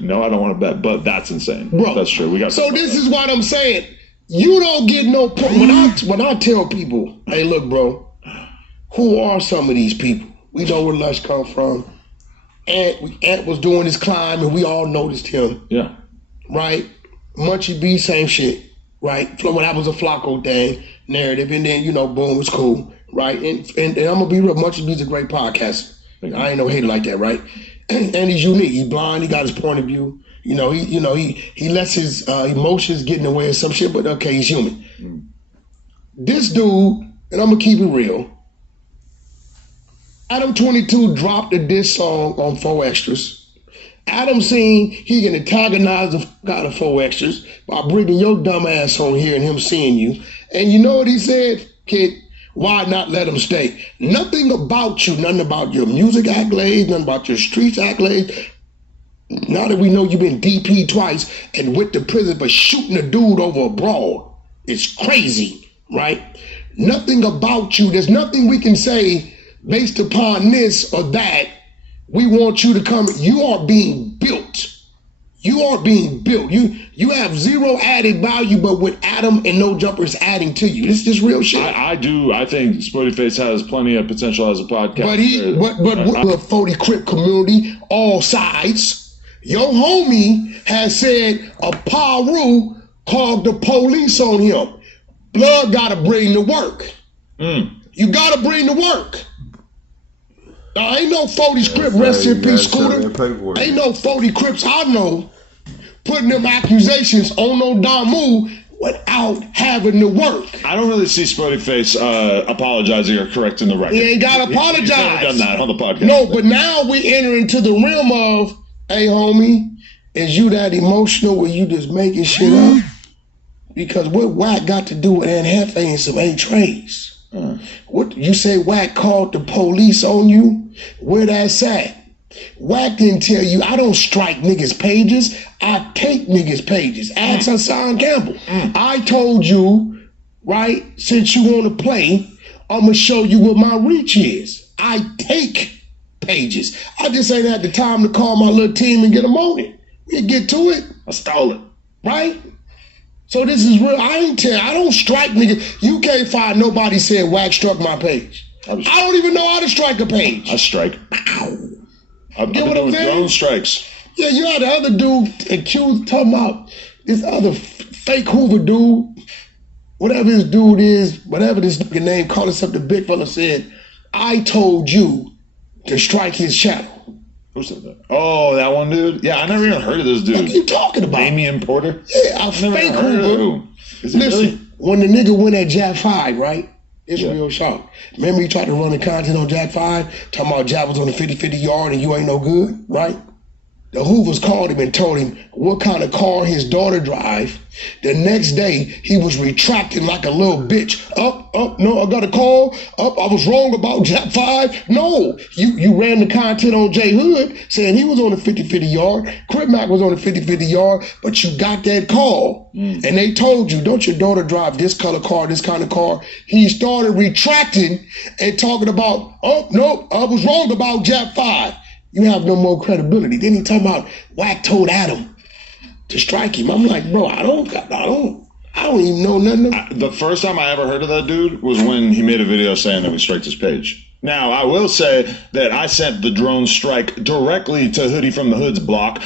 No, I don't want to bet, but that's insane. Bro, that's true. We got. So this is what I'm saying. You don't get no point. When I tell people, hey, look, bro, who are some of these people? We know where Lush come from. Ant was doing his climb, and we all noticed him. Yeah. Right? Munchie B, same shit. Right? When that was a Flacco thing, narrative, and then, you know, boom, it's cool. Right? And I'm going to be real, Munchie B's a great podcaster. I ain't no hater like that, right? And he's unique. He's blind. He got his point of view. He lets his emotions get in the way of some shit, but okay, he's human. This dude, and I'm gonna keep it real. Adam 22 dropped a diss song on 4 Extras. Adam seen he can antagonize the fuck out of 4 Extras by bringing your dumb ass on here and him seeing you. And you know what he said, kid? Why not let him stay? Nothing about you, nothing about your music accolades, nothing about your streets accolades. Now that we know you've been DP twice and went to prison for shooting a dude over a brawl, it's crazy, right? nothing about you. There's nothing we can say based upon this or that. We want you to come. You are being built. You are being built. You have zero added value, but with Adam and No Jumper is adding to you. This is just real shit. I think Spotify has plenty of potential as a podcast. But the 40 Crip community, all sides. Your homie has said a Paru called the police on him. Blood gotta bring the work. You gotta bring the work. Now, ain't no 40 Crip, rest in peace, Scooter. Ain't no 40 Crips I know putting them accusations on no Damu without having to work. I don't really see Spotify apologizing or correcting the record. He ain't got to apologize. He's never done that on the podcast. No, but now we enter into the realm of, hey, homie, is you that emotional where you just making shit up? Because what W.A.T.S.P got to do with Aunt Hefe and some A-Trays? What you say W.A.T.S.P called the police on you? Where that's at? W.A.T.S.P didn't tell you I don't strike niggas' pages. I take niggas' pages. Ask Hassan Campbell. I told you, right, since you want to play, I'm going to show you what my reach is. I take pages. I just ain't had the time to call my little team and get them on it. We'll get to it. I stole it. Right? So this is real. I don't strike niggas. You can't find nobody saying W.A.T.S.P struck my page. I don't even know how to strike a page. I strike. Ow. I've been doing drone strikes. Yeah, you had the other dude accused, talking about this other fake Hoover dude, whatever this dude is, whatever this nigga name, called himself the big fella, said, I told you to strike his channel. Who said that? Oh, that one dude? Yeah, I never even heard of this dude. What are you talking about? Damian Porter? Yeah, a fake Hoover. Listen, really? When the nigga went at Jack 5, right? It's real shock. Remember he tried to run the content on Jack 5, talking about Jack was on the 50-50 yard and you ain't no good, right? The Hoovers called him and told him what kind of car his daughter drive. The next day, he was retracting like a little bitch. No, I got a call. I was wrong about Jack 5. No, you ran the content on J Hood saying he was on the 50-50 yard. CRIMEARTPRODUCTIONS was on the 50-50 yard, but you got that call. And they told you, don't your daughter drive this color car, this kind of car? He started retracting and talking about, no, I was wrong about Jack 5. You have no more credibility. Then he talking about W.A.T.S.P told Adam to strike him. I'm like, bro, I don't even know nothing. The first time I ever heard of that dude was when he made a video saying that we striked his page. Now, I will say that I sent the drone strike directly to Hoodie from the Hood's block.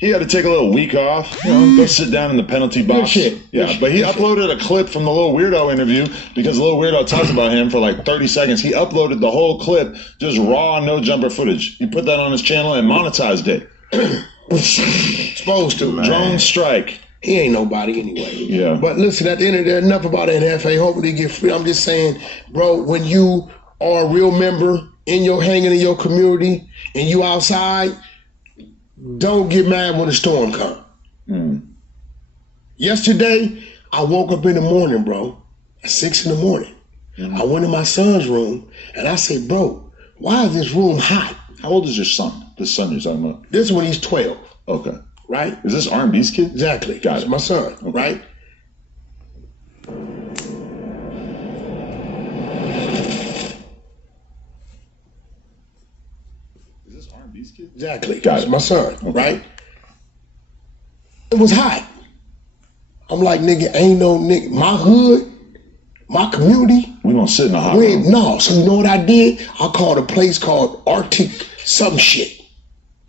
He had to take a little week off, go sit down in the penalty box. But he uploaded a clip from the Little Weirdo interview because Little Weirdo talks about him for like 30 seconds. He uploaded the whole clip, just raw, no jumper footage. He put that on his channel and monetized it. Supposed to, man. Drone strike. He ain't nobody anyway. Yeah. But listen, at the end of the day, enough about NFA. Hopefully they get free. I'm just saying, bro, when you are a real member in your hanging in your community and you outside, don't get mad when the storm comes. Yesterday, I woke up in the morning, bro, at 6 in the morning. I went in my son's room and I said, bro, why is this room hot? How old is your son? The son you're talking about? This one, he's 12. Okay. Right? Is this R&B's kid? Exactly. Got it. My son, right? Exactly. Got it. My son, right? It was hot. I'm like, nigga, ain't no nigga. My hood, my community. We don't sit in a hot room. No. So you know what I did? I called a place called Arctic some shit.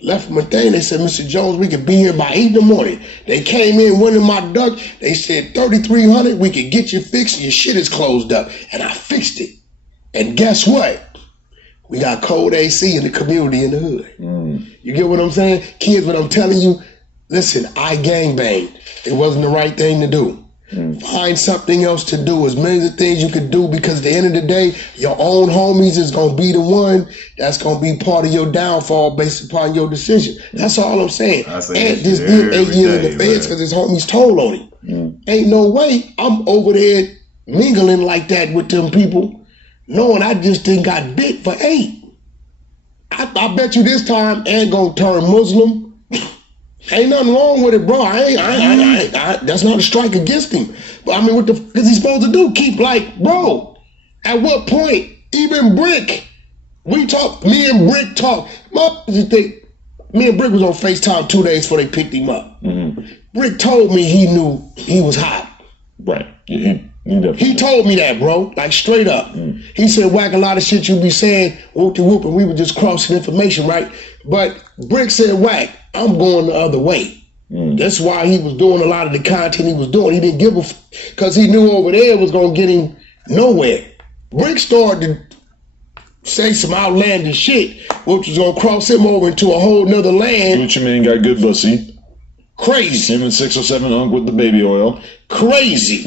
Left from a thing. They said, Mr. Jones, we could be here by 8 in the morning. They came in, went in my duct. They said, 3,300, we could get you fixed. Your shit is closed up. And I fixed it. And guess what? We got cold AC in the community in the hood. You get what I'm saying? Kids, what I'm telling you, listen, I gangbanged. It wasn't the right thing to do. Find something else to do. As many of the things you could do, because at the end of the day, your own homies is going to be the one that's going to be part of your downfall based upon your decision. That's all I'm saying. And just did 8 years in the feds because his homies told on him. Ain't no way I'm over there mingling like that with them people, knowing I just didn't got bit for 8. I bet you this time ain't gonna turn Muslim. Ain't nothing wrong with it, bro. That's not a strike against him. But I mean, what the fuck is he supposed to do? Keep like, bro, at what point? Even Brick, me and Brick talk. You think me and Brick was on FaceTime 2 days before they picked him up. Brick told me he knew he was hot. Right. He told me that, bro, like straight up. He said, Whack, a lot of shit you be saying, whoop-de-whoop, and we were just crossing information, right? But Brick said, Whack, I'm going the other way. That's why he was doing a lot of the content he was doing. He didn't give a because he knew over there was going to get him nowhere. Brick started to say some outlandish shit, which was going to cross him over into a whole nother land. Gucci Mane got good pussy. Crazy. Him and 607 Unk with the baby oil. Crazy.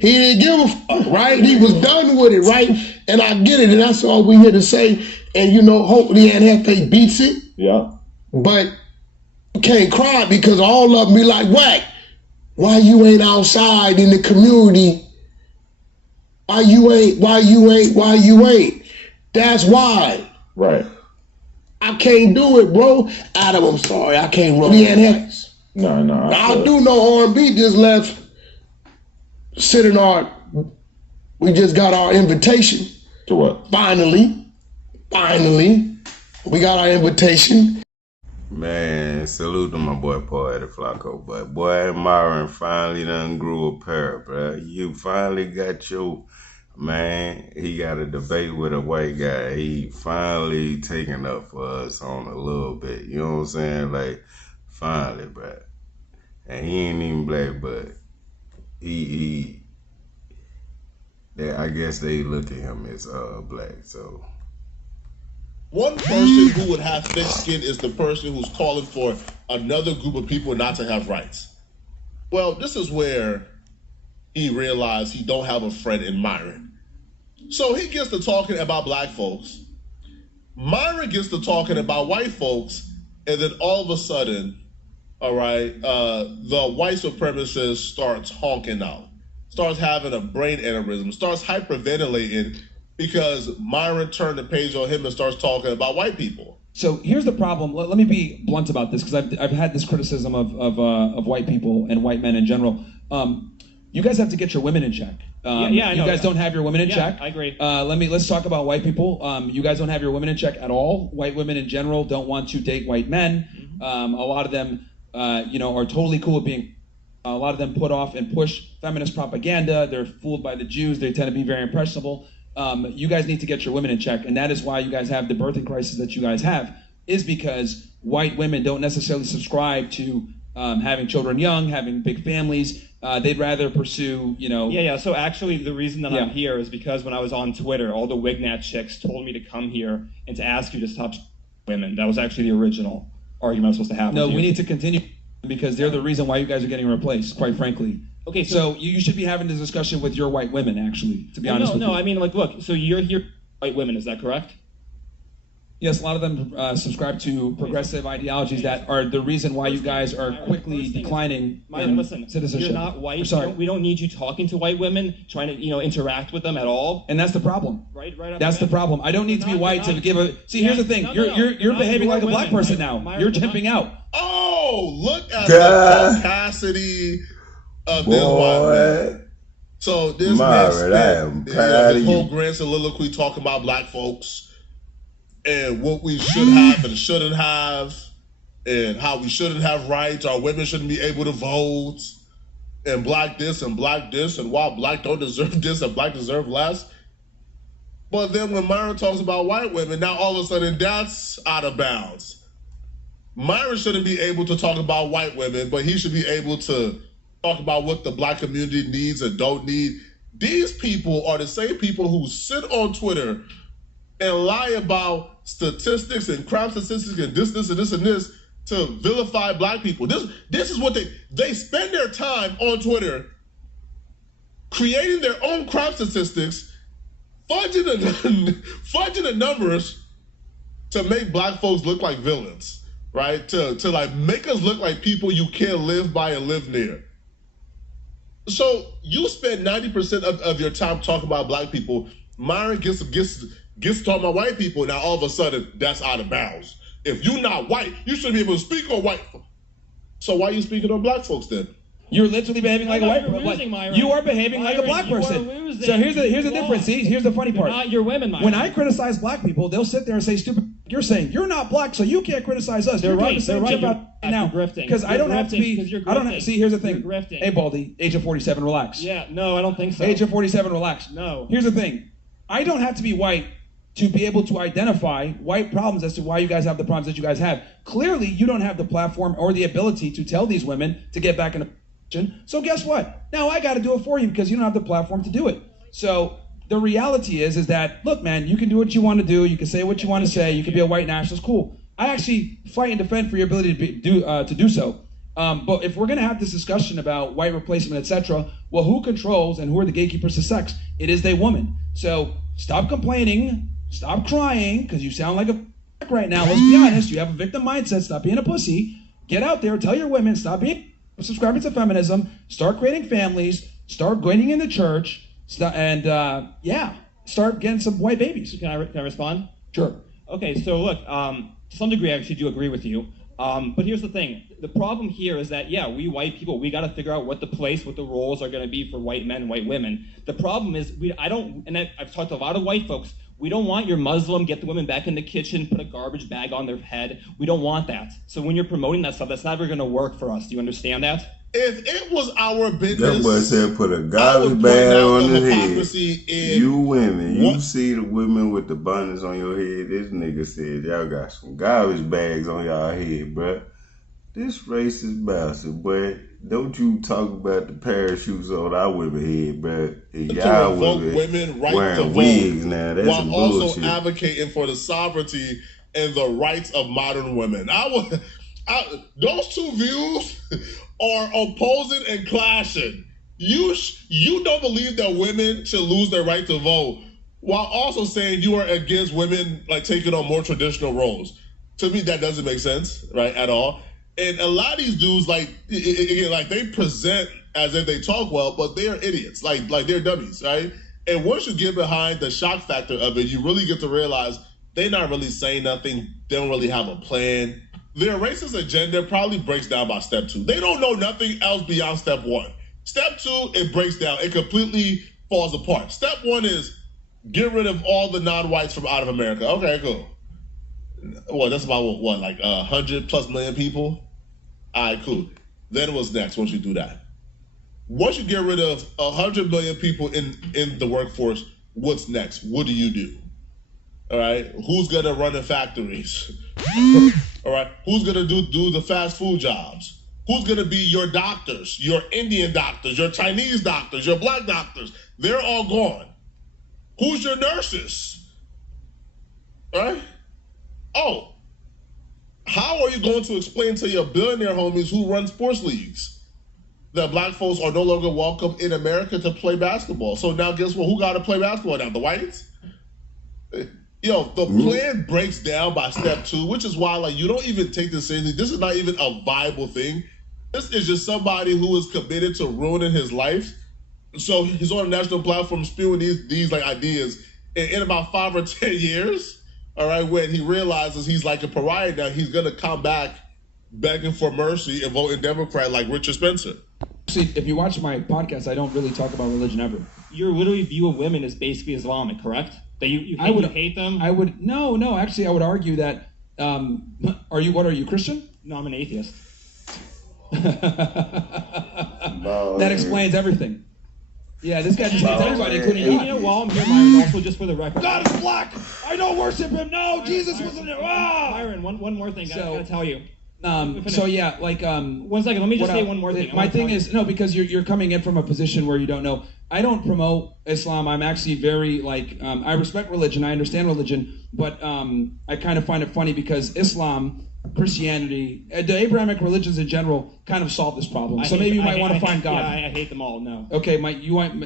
He didn't give a fuck, right? He was done with it, right? And I get it, and that's all we here to say. And, you know, hopefully NFA beats it. Yeah. But you can't cry because all of them be like, Whack, why you ain't outside in the community? Why you ain't? That's why. Right. I can't do it, bro. Adam, I'm sorry. I can't run the NFA. No. I do know R&B just left sitting we just got our invitation. To what? Finally, we got our invitation. Man, salute to my boy Poetic Flacco, but boy, Myron finally done grew a pair, bro. You finally got your, man, he got a debate with a white guy. He finally taking up for us on a little bit, you know what I'm saying? Like, finally, bro. And he ain't even black, but I guess they look at him as black, so. One person who would have thick skin is the person who's calling for another group of people not to have rights. Well, this is where he realized he don't have a friend in Myron. So he gets to talking about black folks. Myron gets to talking about white folks, and then all of a sudden, all right, the white supremacist starts honking out, starts having a brain aneurysm, starts hyperventilating because Myron turned the page on him and starts talking about white people. So here's the problem. Let me be blunt about this because I've had this criticism of white people and white men in general. You guys have to get your women in check. I know. You guys don't have your women in check. I agree. Let's talk about white people. You guys don't have your women in check at all. White women in general don't want to date white men. A lot of them, are totally cool with being. A lot of them put off and push feminist propaganda. They're fooled by the Jews. They tend to be very impressionable. You guys need to get your women in check, and that is why you guys have the birthing crisis that you guys have, is because white women don't necessarily subscribe to having children young, having big families. They'd rather pursue, So actually, the reason that I'm here is because when I was on Twitter, all the Wignat chicks told me to come here and to ask you to stop women. That was actually the original argument I was supposed to have. No, we need to continue because they're the reason why you guys are getting replaced, quite frankly. Okay, so you should be having this discussion with your white women, actually, to be honest with you. No, I mean, look, so you're here, white women, is that correct? Yes, a lot of them subscribe to progressive ideologies that are the reason why you guys are quickly declining in citizenship. You're not white. Sorry. We don't need you talking to white women, trying to, interact with them at all. And that's the problem. Right. That's the problem. I don't need to be white to give a. See, here's the thing. You're behaving like a black person now. You're jumping out. Oh, look at the capacity of this white man. So this man spent this whole grand soliloquy talking about black folks and what we should have and shouldn't have, and how we shouldn't have rights, our women shouldn't be able to vote, and black this, and why black don't deserve this and black deserve less. But then when Myron talks about white women, now all of a sudden that's out of bounds. Myron shouldn't be able to talk about white women, but he should be able to talk about what the black community needs and don't need. These people are the same people who sit on Twitter and lie about statistics and crime statistics and this to vilify black people. This is what they spend their time on Twitter creating their own crime statistics, fudging the numbers to make black folks look like villains, right? To like make us look like people you can't live by and live near. So you spend 90% of your time talking about black people. Myron gets talking about white people. Now all of a sudden that's out of bounds. If you're not white, you shouldn't be able to speak on white. So why are you speaking on black folks then? You're literally behaving like a white person. You are behaving like a black person. So here's the difference. See, here's the funny part. Not your women, Myron. When I criticize black people, they'll sit there and say stupid. You're saying you're not black, so you can't criticize us. They're right. They're right. Now, because I don't have to be. I don't have, see, here's the thing. Hey, Baldy, age of 47, relax. Yeah, no, I don't think so. Age of 47, relax. No. Here's the thing. I don't have to be white to be able to identify white problems as to why you guys have the problems that you guys have. Clearly, you don't have the platform or the ability to tell these women to get back in a position. So guess what? Now I got to do it for you because you don't have the platform to do it. So the reality is that, look, man, you can do what you want to do. You can say what you want to say. You can be a white nationalist. Cool. I actually fight and defend for your ability to do so. But if we're going to have this discussion about white replacement, etc., well, who controls and who are the gatekeepers to sex? It is the woman. So stop complaining. Stop crying, because you sound like a right now. Let's be honest. You have a victim mindset. Stop being a pussy. Get out there. Tell your women. Stop subscribing to feminism. Start creating families. Start going in the church. Start getting some white babies. Can I respond? Sure. Okay, so look, to some degree, I actually do agree with you. But here's the thing. The problem here is that, yeah, we white people, we got to figure out what the roles are going to be for white men and white women. The problem is, I've talked to a lot of white folks, we don't want your Muslim, get the women back in the kitchen, put a garbage bag on their head. We don't want that. So when you're promoting that stuff, that's never going to work for us. Do you understand that? If it was our business, that boy said put a garbage bag on his head. You women, you see the women with the bonnets on your head. This nigga said y'all got some garbage bags on y'all head, bruh. This racist bastard, boy. Don't you talk about the parachutes on our women head, bruh. Y'all women right wearing wigs now. That's while bullshit. Also advocating for the sovereignty and the rights of modern women. Those two views are opposing and clashing. You don't believe that women should lose their right to vote, while also saying you are against women like taking on more traditional roles. To me, that doesn't make sense, right, at all. And a lot of these dudes, like they present as if they talk well, but they are idiots, like they're dummies, right? And once you get behind the shock factor of it, you really get to realize they're not really saying nothing. They don't really have a plan. Their racist agenda probably breaks down by step 2. They don't know nothing else beyond step 1. Step 2, it breaks down. It completely falls apart. Step 1 is get rid of all the non-whites from out of America. Okay, cool. Well, that's about what, like 100+ million people? All right, cool. Then what's next once you do that? Once you get rid of 100 million people in the workforce, what's next? What do you do? All right, who's gonna run the factories? All right, who's gonna do the fast food jobs? Who's gonna be your doctors, your Indian doctors, your Chinese doctors, your black doctors? They're all gone. Who's your nurses? All right? Oh, how are you going to explain to your billionaire homies who run sports leagues that black folks are no longer welcome in America to play basketball? So now guess what? Who got to play basketball now? The whites? Yo, the plan breaks down by step 2, which is why you don't even take this seriously. This is not even a viable thing. This is just somebody who is committed to ruining his life. So he's on a national platform spewing these ideas. And in about 5 or 10 years, all right, when he realizes he's like a pariah now, he's going to come back begging for mercy and voting Democrat like Richard Spencer. See, if you watch my podcast, I don't really talk about religion ever. Your literally view of women is basically Islamic, correct? That you hate them? No, actually, I would argue that, are you, Christian? No, I'm an atheist. That explains everything. Yeah, this guy just hates everybody, including God. You know, while I'm here, Myron, also just for the record. God is black! I don't worship him! No, Jesus wasn't there! Ah! Myron, one more thing I gotta tell you. So yeah, like 1 second, let me just say one more thing. My thing is, no, because you're coming in from a position where you don't know. I don't promote Islam. I'm actually very I respect religion, I understand religion, but I kind of find it funny because Islam, Christianity, the Abrahamic religions in general kind of solve this problem. So maybe you might want to find God. Yeah, I hate them all, no. Okay,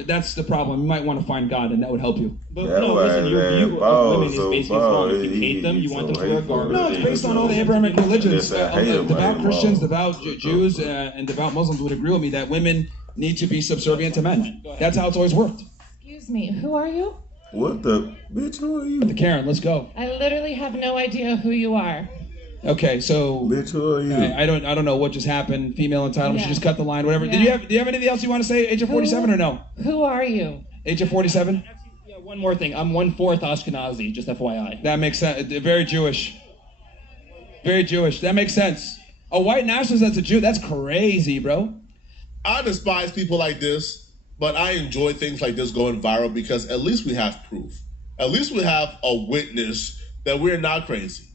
that's the problem. You might want to find God and that would help you. But no, listen, your view of women is basically Islam. If you hate them, you want them to wear garbage. No, it's based on all the Abrahamic religions. Devout Christians, devout Jews, and devout Muslims would agree with me that women need to be subservient to men. That's how it's always worked. Excuse me, who are you? What the bitch? Who are you? The Karen, let's go. I literally have no idea who you are. Okay, so bitch, who are you? I don't know what just happened. Female entitlement. Yeah. She just cut the line. Whatever. Yeah. Do you have anything else you want to say? Age of 47 or no? Who are you? Age of 47. Yeah, one more thing. I'm 1/4 Ashkenazi, just FYI. That makes sense. Very Jewish. Very Jewish. That makes sense. A white nationalist that's a Jew. That's crazy, bro. I despise people like this, but I enjoy things like this going viral because at least we have proof. At least we have a witness that we're not crazy,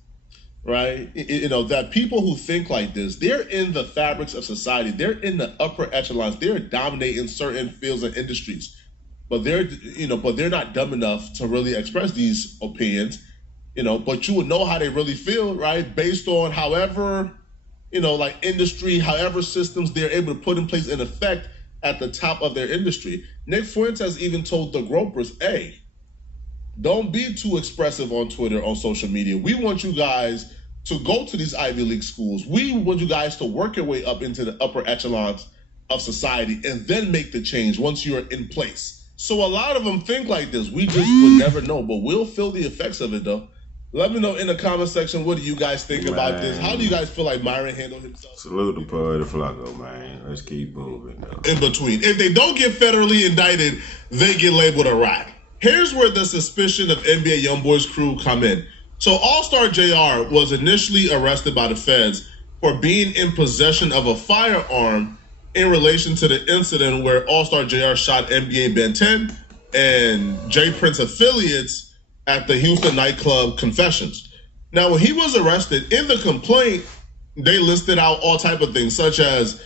right? You know, that people who think like this, they're in the fabrics of society. They're in the upper echelons. They're dominating certain fields and industries, but they're not dumb enough to really express these opinions, but you would know how they really feel, right? Based on however, like industry, however systems they're able to put in place in effect at the top of their industry. Nick Fuentes even told the gropers, hey, don't be too expressive on Twitter, on social media. We want you guys to go to these Ivy League schools. We want you guys to work your way up into the upper echelons of society and then make the change once you're in place. So a lot of them think like this. We just would never know, but we'll feel the effects of it though. Let me know in the comment section, what do you guys think about this? How do you guys feel like Myron handled himself? Salute the Puerto Flaco, man. Let's keep moving though. In between. If they don't get federally indicted, they get labeled a rat. Here's where the suspicion of NBA YoungBoy's crew come in. So All-Star JR was initially arrested by the feds for being in possession of a firearm in relation to the incident where All-Star JR shot NBA Ben 10 and J Prince affiliates at the Houston nightclub Confessions. Now, when he was arrested, in the complaint, they listed out all type of things, such as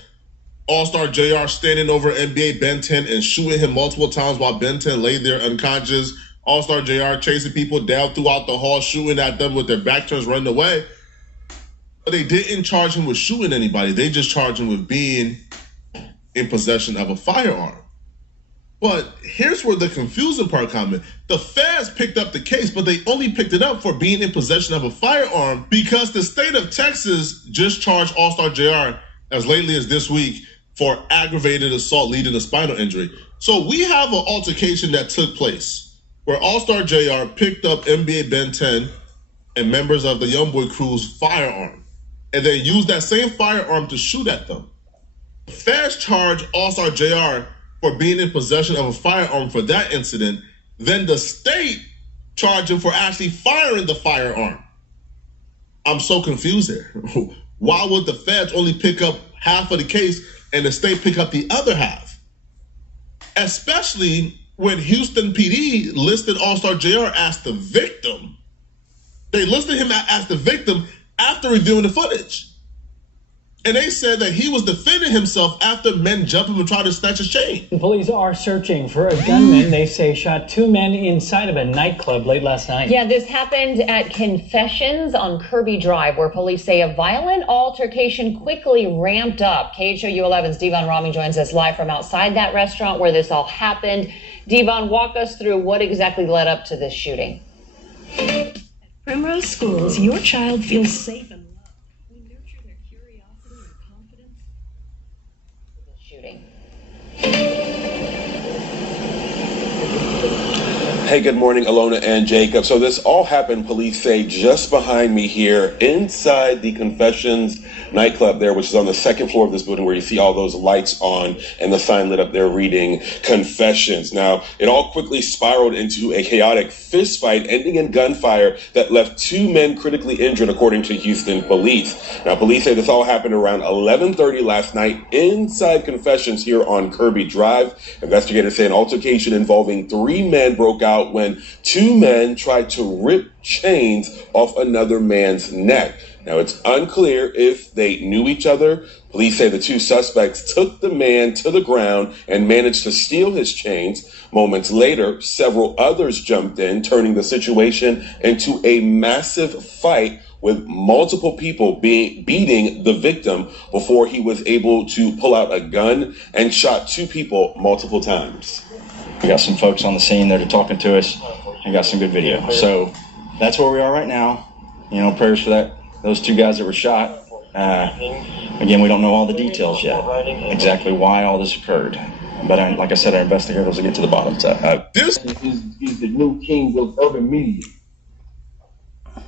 All-Star JR standing over NBA Ben 10 and shooting him multiple times while Ben 10 lay there unconscious. All-Star JR chasing people down throughout the hall, shooting at them with their back turns, running away. But they didn't charge him with shooting anybody. They just charged him with being in possession of a firearm. But here's where the confusing part comes in. The feds picked up the case, but they only picked it up for being in possession of a firearm because the state of Texas just charged All-Star JR as lately as this week for aggravated assault leading to spinal injury. So we have an altercation that took place where All-Star JR picked up NBA Ben 10 and members of the YoungBoy crew's firearm and then used that same firearm to shoot at them. Feds charged All-Star JR for being in possession of a firearm for that incident. Then the state charged him for actually firing the firearm. I'm so confused here. Why would the feds only pick up half of the case and the state pick up the other half? Especially when Houston PD listed All-Star JR as the victim. They listed him as the victim after reviewing the footage. And they said that he was defending himself after men jumped him and tried to snatch his chain. Police are searching for a gunman they say shot two men inside of a nightclub late last night. Yeah, this happened at Confessions on Kirby Drive, where police say a violent altercation quickly ramped up. KHOU 11's Devon Rami joins us live from outside that restaurant where this all happened. Devon, walk us through what exactly led up to this shooting. Primrose Schools, your child feels safe and Hey, good morning, Alona and Jacob. So this all happened, police say, just behind me here inside the Confessions nightclub there, which is on the second floor of this building where you see all those lights on and the sign lit up there reading Confessions. Now, it all quickly spiraled into a chaotic fist fight ending in gunfire that left two men critically injured, according to Houston police. Now, police say this all happened around 11:30 last night inside Confessions here on Kirby Drive. Investigators say an altercation involving three men broke out when two men tried to rip chains off another man's neck. Now, it's unclear if they knew each other. Police say the two suspects took the man to the ground and managed to steal his chains. Moments later, several others jumped in, turning the situation into a massive fight with multiple people beating the victim before he was able to pull out a gun and shot two people multiple times. We got some folks on the scene that are talking to us and got some good video. So that's where we are right now. You know, prayers for those two guys that were shot. Again, we don't know all the details yet, exactly why all this occurred. But like I said, our investigators will get to the bottom of that. This is the new king of urban media.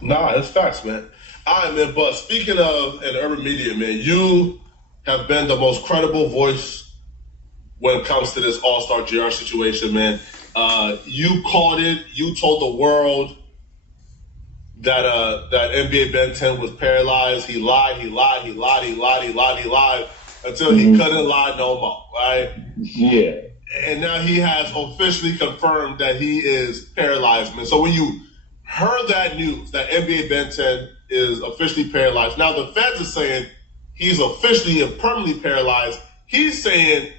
Nah, it's facts, man. All right, man. But speaking of an urban media, man, you have been the most credible voice when it comes to this All-Star JR situation, man. You called it. You told the world that NBA Ben 10 was paralyzed. He lied until he couldn't lie no more, right? Yeah. And now he has officially confirmed that he is paralyzed, man. So when you heard that news, that NBA Ben 10 is officially paralyzed, now the feds are saying he's officially and permanently paralyzed. He's saying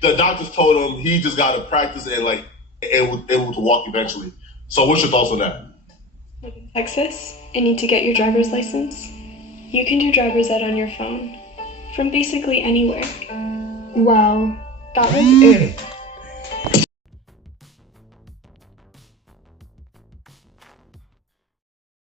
the doctors told him he just got to practice and able to walk eventually. So what's your thoughts on that? Live in Texas and need to get your driver's license? You can do driver's ed on your phone from basically anywhere. Well, that was it.